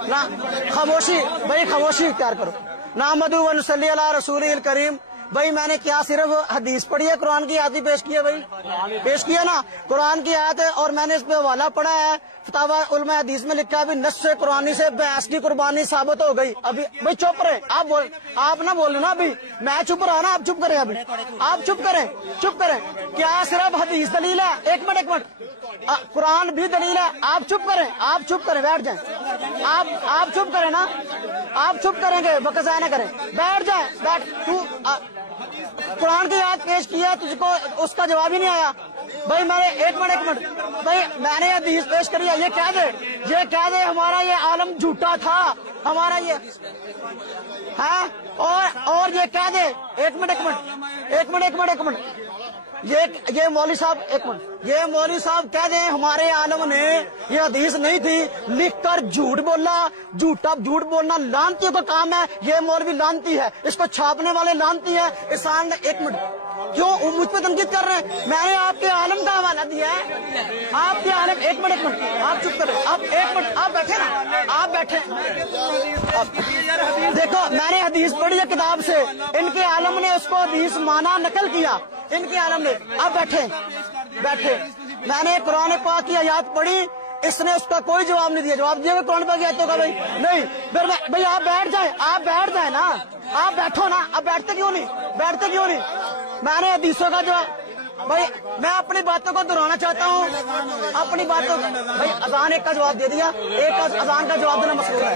نا, خاموشی بھائی, خاموشی اختیار کرو. نحمدہ و نصلی علی رسول کریم. بھائی میں نے کیا صرف حدیث پڑھی ہے, قرآن کی آیت ہی پیش کی ہے. بھائی پیش کیا نا, قرآن کی آیت ہے اور میں نے اس پہ حوالہ پڑھا ہے. فتاوی علماء حدیث میں لکھا ہے ابھی نص قرآنی سے بھینس کی قربانی ثابت ہو گئی. ابھی بھائی چپ رہے آپ نہ بولے نا, ابھی میں چپ رہا نا, آپ چپ کریں. ابھی آپ چپ کریں. کیا صرف حدیث دلیل ہے؟ ایک منٹ, قرآن بھی دلیل ہے. آپ چپ کریں, بیٹھ جائیں. آپ چپ کریں نا, آپ چپ کریں گے, بکس نہ کریں, بیٹھ جائیں. تو قرآن کی آیت پیش کی ہے, تجھ کو اس کا جواب ہی نہیں آیا. بھائی میں نے ایک منٹ بھائی میں نے حدیث پیش کری ہے. یہ کہہ دے ہمارا یہ عالم جھوٹا تھا, ہمارا یہ ہے. اور یہ کہہ دے, ایک منٹ, یہ مولوی صاحب, ایک منٹ, یہ مولوی صاحب کہہ دیں ہمارے عالم نے یہ حدیث نہیں تھی, لکھ کر جھوٹ بولنا لانتی کا کام ہے. یہ مولوی لانتی ہے, اس کو چھاپنے والے لانتی ہے. احسان, ایک منٹ, کیوں مجھ پہ تنقید کر رہے ہیں؟ میں نے آپ کے عالم کا حوالہ دیا ہے. آپ کے عالم, ایک منٹ, آپ چپ کریں. آپ ایک منٹ, آپ بیٹھے نا, آپ بیٹھے. دیکھو میں نے حدیث پڑھی ہے کتاب سے, ان کے عالم نے اس کو حدیث مانا نقل کیا, ان کے عالم نے. آپ بیٹھے. میں نے قرآن پاک کی آیات پڑھی, اس نے اس کا کوئی جواب نہیں دیا. جواب دیا قرآن پاک کی آیتوں کا؟ بھائی نہیں. پھر بھائی آپ بیٹھ جائیں نا, آپ بیٹھو نا. آپ بیٹھتے کیوں نہیں؟ میں نے حدیثوں کا جواب, بھائی میں اپنی باتوں کو دہرانا چاہتا ہوں, اپنی باتوں کو. بھائی اذان ایک کا جواب دے دیا, ایک اذان کا جواب دینا مسئلہ ہے.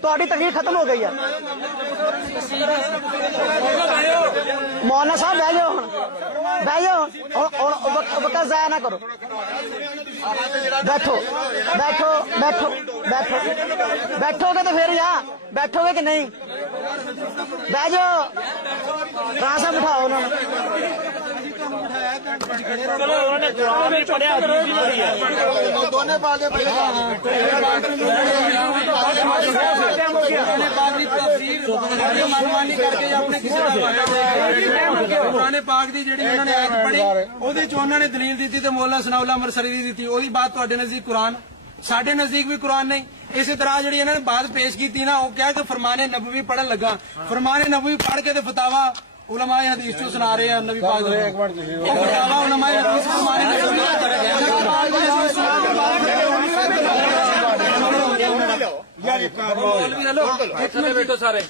تھوڑی تقریر ختم ہو گئی ہے. مولانا صاحب بہ جاؤ, وقت ضائع نہ کرو. بیٹھو گے تو پھر یہاں بیٹھو گے کہ نہیں؟ بہ جاؤ, کہاں سے بٹھاؤ انہوں نے. قرآن پاک دی جڑی انہوں نے آیت پڑھی ਉਹਦੇ ਚ ਉਹਨਾਂ ਨੇ ਦਲੀਲ ਦਿੱਤੀ ਤੇ ਮੌਲਾ ਸਨਾਉਲਾ ਮਰਸਰੀ ਦੀ ਦਿੱਤੀ. ਉਹੀ ਬਾਤ ਤੁਹਾਡੇ ਨਜ਼ਦੀਕ ਕੁਰਾਨ, ਸਾਡੇ ਨਜ਼ਦੀਕ ਵੀ ਕੁਰਾਨ ਨਹੀਂ. ਇਸੇ ਤਰ੍ਹਾਂ ਜਿਹੜੀ ਇਹਨਾਂ ਨੇ ਬਾਤ ਪੇਸ਼ ਕੀਤੀ ਨਾ, ਉਹ ਕਹਿ ਕੇ ਫਰਮਾਨੇ ਨਬਵੀ ਪੜ੍ਹਨ ਲੱਗਾ. ਫਰਮਾਨੇ ਨਬਵੀ ਪੜ੍ਹ ਕੇ ਤੇ ਫਤਾਵਾ ਉਲਮਾਏ ਹਦੀਸ ਚੋਂ ਸੁਣਾ ਰਹੇ ਆ ਨਬੀ ਪਾਕ ਦੇ. ਉਹ ਫਤਾਵਾ ਉਲਮਾਏ ਹਦੀਸ ਫਰਮਾਨੇ بیٹھو سارے.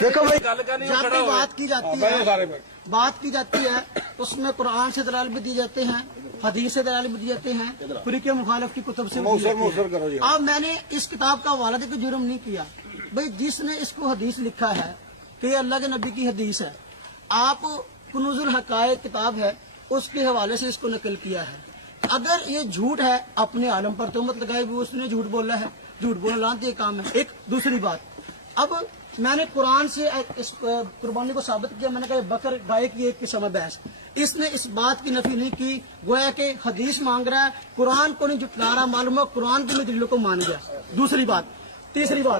دیکھو بھائی, جب بھی بات کی جاتی ہے اس میں قرآن سے دلائل بھی دی جاتے ہیں, حدیث سے دلائل بھی دی جاتے ہیں, فریق مخالف کی کتب سے. اب میں نے اس کتاب کا حوالہ دے کے جرم نہیں کیا. بھائی جس نے اس کو حدیث لکھا ہے کہ یہ اللہ کے نبی کی حدیث ہے, آپ کنوز الحقائق کتاب ہے اس کے حوالے سے اس کو نقل کیا ہے. اگر یہ جھوٹ ہے اپنے عالم پر تہمت لگائی بھی, اس نے جھوٹ بولا ہے, جھوٹ بولنا لانتی کام ہے. ایک دوسری بات, اب میں نے قرآن سے اس قربانی کو ثابت کیا. میں نے کہا بکر گائے کی ایک قسم ہے بحث. اس نے اس بات کی نفی نہیں کی, گویا کہ حدیث مانگ رہا ہے, قرآن کو نہیں جھٹلا رہا. معلوم ہے قرآن کی دلیلوں کو مان گیا. تیسری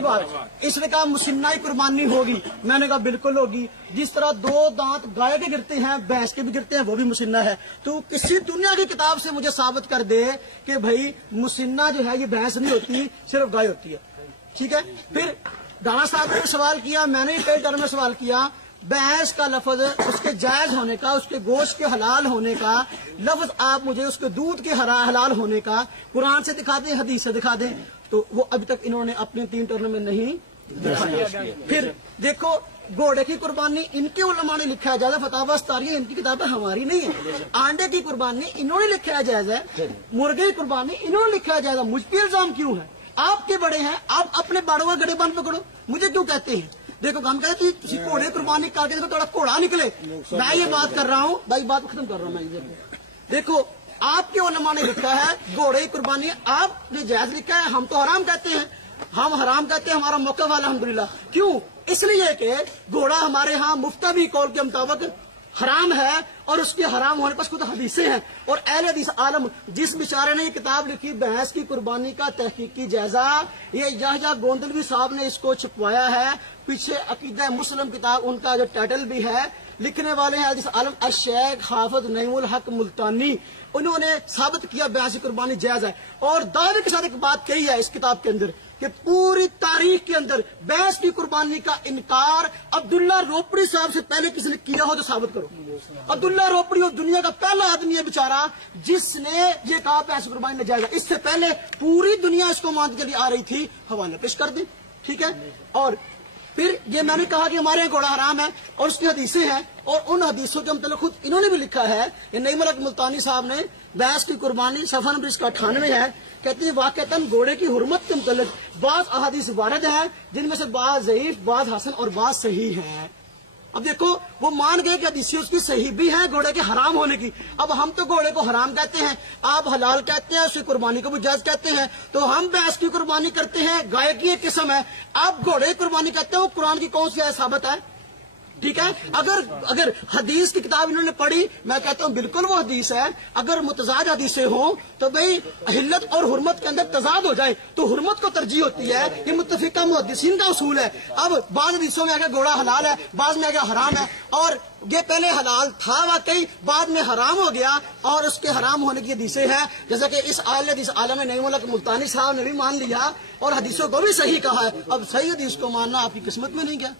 بات اس نے کہا مسنہ قربانی ہوگی. میں نے کہا بالکل ہوگی. جس طرح 2 دانت گائے کے گرتے ہیں بھینس کے بھی گرتے ہیں, وہ بھی مسنہ ہے. تو کسی دنیا کی کتاب سے مجھے ثابت کر دے کہ بھائی مسنہ جو ہے یہ بھینس نہیں ہوتی, صرف گائے ہوتی ہے. ٹھیک ہے. پھر دانا صاحب نے سوال کیا, میں نے کئی ٹرم میں سوال کیا, بھینس کا لفظ اس کے جائز ہونے کا, اس کے گوشت کے حلال ہونے کا لفظ آپ مجھے اس کے دودھ کے حلال ہونے کا قرآن سے دکھا دیں, حدیث سے دکھا دیں. تو وہ ابھی تک انہوں نے اپنے 3 ٹرم میں نہیں دکھایا. پھر دیکھو گھوڑے کی قربانی ان کے علماء نے لکھا ہے جائز ہے, فتاوی ستاری ان کی کتابیں ہماری نہیں ہے. آنڈے کی قربانی انہوں نے لکھا ہے جائز ہے, مرغے کی قربانی انہوں نے لکھا ہے جائز ہے. مجھ پہ الزام کیوں ہے آپ کے بڑے ہیں, آپ اپنے باڑوں کا گڑے بند پکڑو, مجھے کیوں کہتے ہیں؟ دیکھو ہم کہتے ہیں کسی گھوڑے قربانی کر کے دیکھو تھوڑا گھوڑا نکلے. میں یہ بات کر رہا ہوں بھائی, بات ختم کر رہا ہوں میں. دیکھو آپ کے علماء نے لکھا ہے گھوڑے قربانی, آپ نے جائز لکھا ہے, ہم تو حرام کہتے ہیں, ہم حرام کہتے ہیں, ہمارا موقف ہے الحمدللہ. کیوں؟ اس لیے کہ گھوڑا ہمارے ہاں مفتوی قول کے مطابق حرام ہے, اور اس کے حرام ہونے پر خود حدیثیں ہیں. اور اہل حدیث عالم جس بیچارے نے یہ کتاب لکھی بھینس کی قربانی کا تحقیقی جائزہ, یہ یحییٰ گوندلوی صاحب نے اس کو چھپوایا ہے. پیچھے عقیدہ مسلم کتاب ان کا جو ٹائٹل بھی ہے, لکھنے والے ہیں حدیث عالم الشیخ حافظ نعیم الحق ملتانی. انہوں نے ثابت کیا بھینس کی قربانی جائز ہے, اور دعوے کے ساتھ ایک بات کہی ہے اس کتاب کے اندر کہ پوری تاریخ کے اندر بھینس کی قربانی کا انکار عبداللہ روپڑی صاحب سے پہلے کسی نے کیا ہو تو ثابت کرو. عبداللہ روپڑی وہ دنیا کا پہلا آدمی ہے بیچارہ جس نے یہ کہا بھینس کی قربانی ناجائز ہے. اس سے پہلے پوری دنیا اس کو مانتی چلی آ رہی تھی. حوالہ پیش کر دیں, ٹھیک ہے. اور پھر یہ میں نے کہا کہ ہمارے یہاں گھوڑا حرام ہے اور اس کی حدیثیں ہیں, اور ان حدیثوں کے متعلق خود انہوں نے بھی لکھا ہے. یہ نعیم الحق ملتانی صاحب نے بھینس کی قربانی صفحہ نمبر اس کا 98 ہے, کہتے ہیں واقعتاً گھوڑے کی حرمت کے متعلق بعض احادیث وارد ہیں جن میں سے بعض ضعیف, بعض حسن اور بعض صحیح ہیں. اب دیکھو وہ مان گئے کہ حدیثیں اس کی صحیح بھی ہیں گھوڑے کے حرام ہونے کی. اب ہم تو گھوڑے کو حرام کہتے ہیں, آپ حلال کہتے ہیں, اس کی قربانی کو بھی جائز کہتے ہیں. تو ہم بھینس کی قربانی کرتے ہیں, گائے کی ایک قسم ہے. آپ گھوڑے کی قربانی کرتے ہیں, وہ قرآن کی کون سی آیت ثابت ہے؟ ٹھیک ہے. اگر حدیث کی کتاب انہوں نے پڑھی, میں کہتا ہوں بالکل وہ حدیث ہے. اگر متضاد حدیثیں ہوں تو بھئی حلت اور حرمت کے اندر تضاد ہو جائے تو حرمت کو ترجیح ہوتی ہے. یہ متفقہ محدثین کا اصول ہے. اب بعض حدیثوں میں آگے گھوڑا حلال ہے, بعض میں آگے حرام ہے, اور یہ پہلے حلال تھا واقعی, بعد میں حرام ہو گیا, اور اس کے حرام ہونے کی حدیثیں ہیں. جیسا کہ اس حدیث عالم نعیم الحق ملتانی صاحب نے بھی مان لیا اور حدیثوں کو بھی صحیح کہا ہے. اب صحیح حدیث کو ماننا آپ کی قسمت میں نہیں گیا,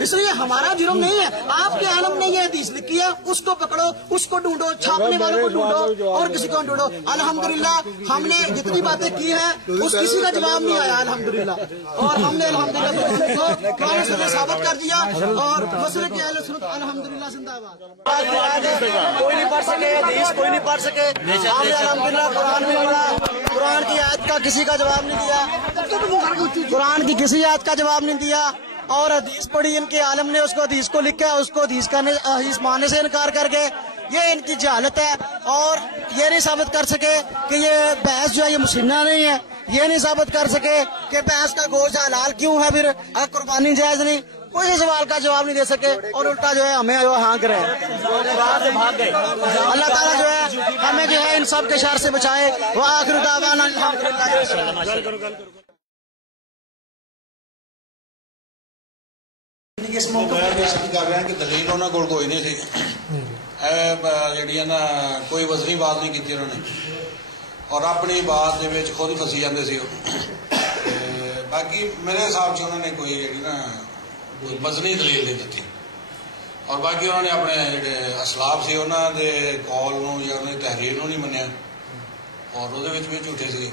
اس لیے ہمارا جرم نہیں ہے. آپ کے عالم نے یہ حدیث لکھی ہے, اس کو پکڑو, اس کو ڈھونڈو, چھاپنے والوں کو ڈھونڈو, اور کسی کو ڈھونڈو. الحمدللہ ہم نے جتنی باتیں کی ہیں اس کسی کا جواب نہیں آیا الحمدللہ, اور ہم نے الحمدللہ قرآن سے ثابت کر دیا, اور مسئلے کے اہل سنت الحمدللہ زندہ باد. کوئی نہیں پڑھ سکے حدیث, کوئی نہیں پڑھ سکے, ہم نے الحمدللہ قرآن میں پڑھا, قرآن کی آیت کا کسی کا جواب نہیں دیا, قرآن کی کسی آیت کا جواب نہیں دیا. اور حدیث پڑھی ان کے عالم نے, اس کو حدیث کو لکھا, اس کو حدیث ماننے سے انکار کر کے, یہ ان کی جہالت ہے. اور یہ نہیں ثابت کر سکے کہ یہ بھینس جو ہے یہ مسنہ نہیں ہے, یہ نہیں ثابت کر سکے کہ بھینس کا گوشت حلال کیوں ہے, پھر قربانی جائز نہیں. کوئی سوال کا جواب نہیں دے سکے, اور الٹا جو ہے ہمیں ہانک رہے. اللہ تعالیٰ جو ہے ہمیں جو ہے ان سب کے شر سے بچائے. وآخر دعوانا الحمدللہ. اس موقع کر رہے ہیں کہ دلیل انہوں کو کوئی نہیں سی, جڑی نا کوئی وزنی بات نہیں کی انہوں نے, اور اپنی بات دے وچ خود فسی جاندے سی. باقی میرے حساب سے انہوں نے کوئی جڑی نا کوئی وزنی دلیل نہیں دیتی, اور باقی انہوں نے اپنے جڑے اسلاف سی انہوں دے قول نو یا انہوں نے تحریر نو نہیں منیا, اور وہ بھی جھوٹے سی.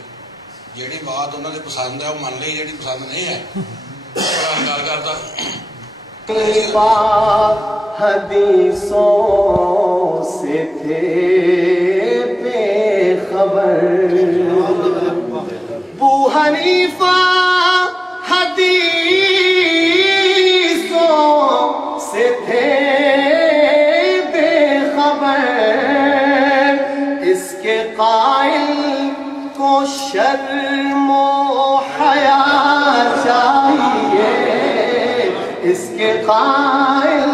جیڑی بات انہوں نے پسند ہے وہ من لی, جیڑی پسند نہیں ہے انکار کرتا. حدیثوں سے تھے بے خبر, ابو حنیفہ حدیثوں سے تھے بے خبر, اس کے قائل کو شرم و حیا چاہیے, اس کے قائل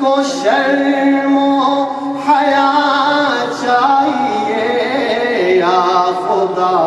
کو شرم و حیا چاہیے. یا خدا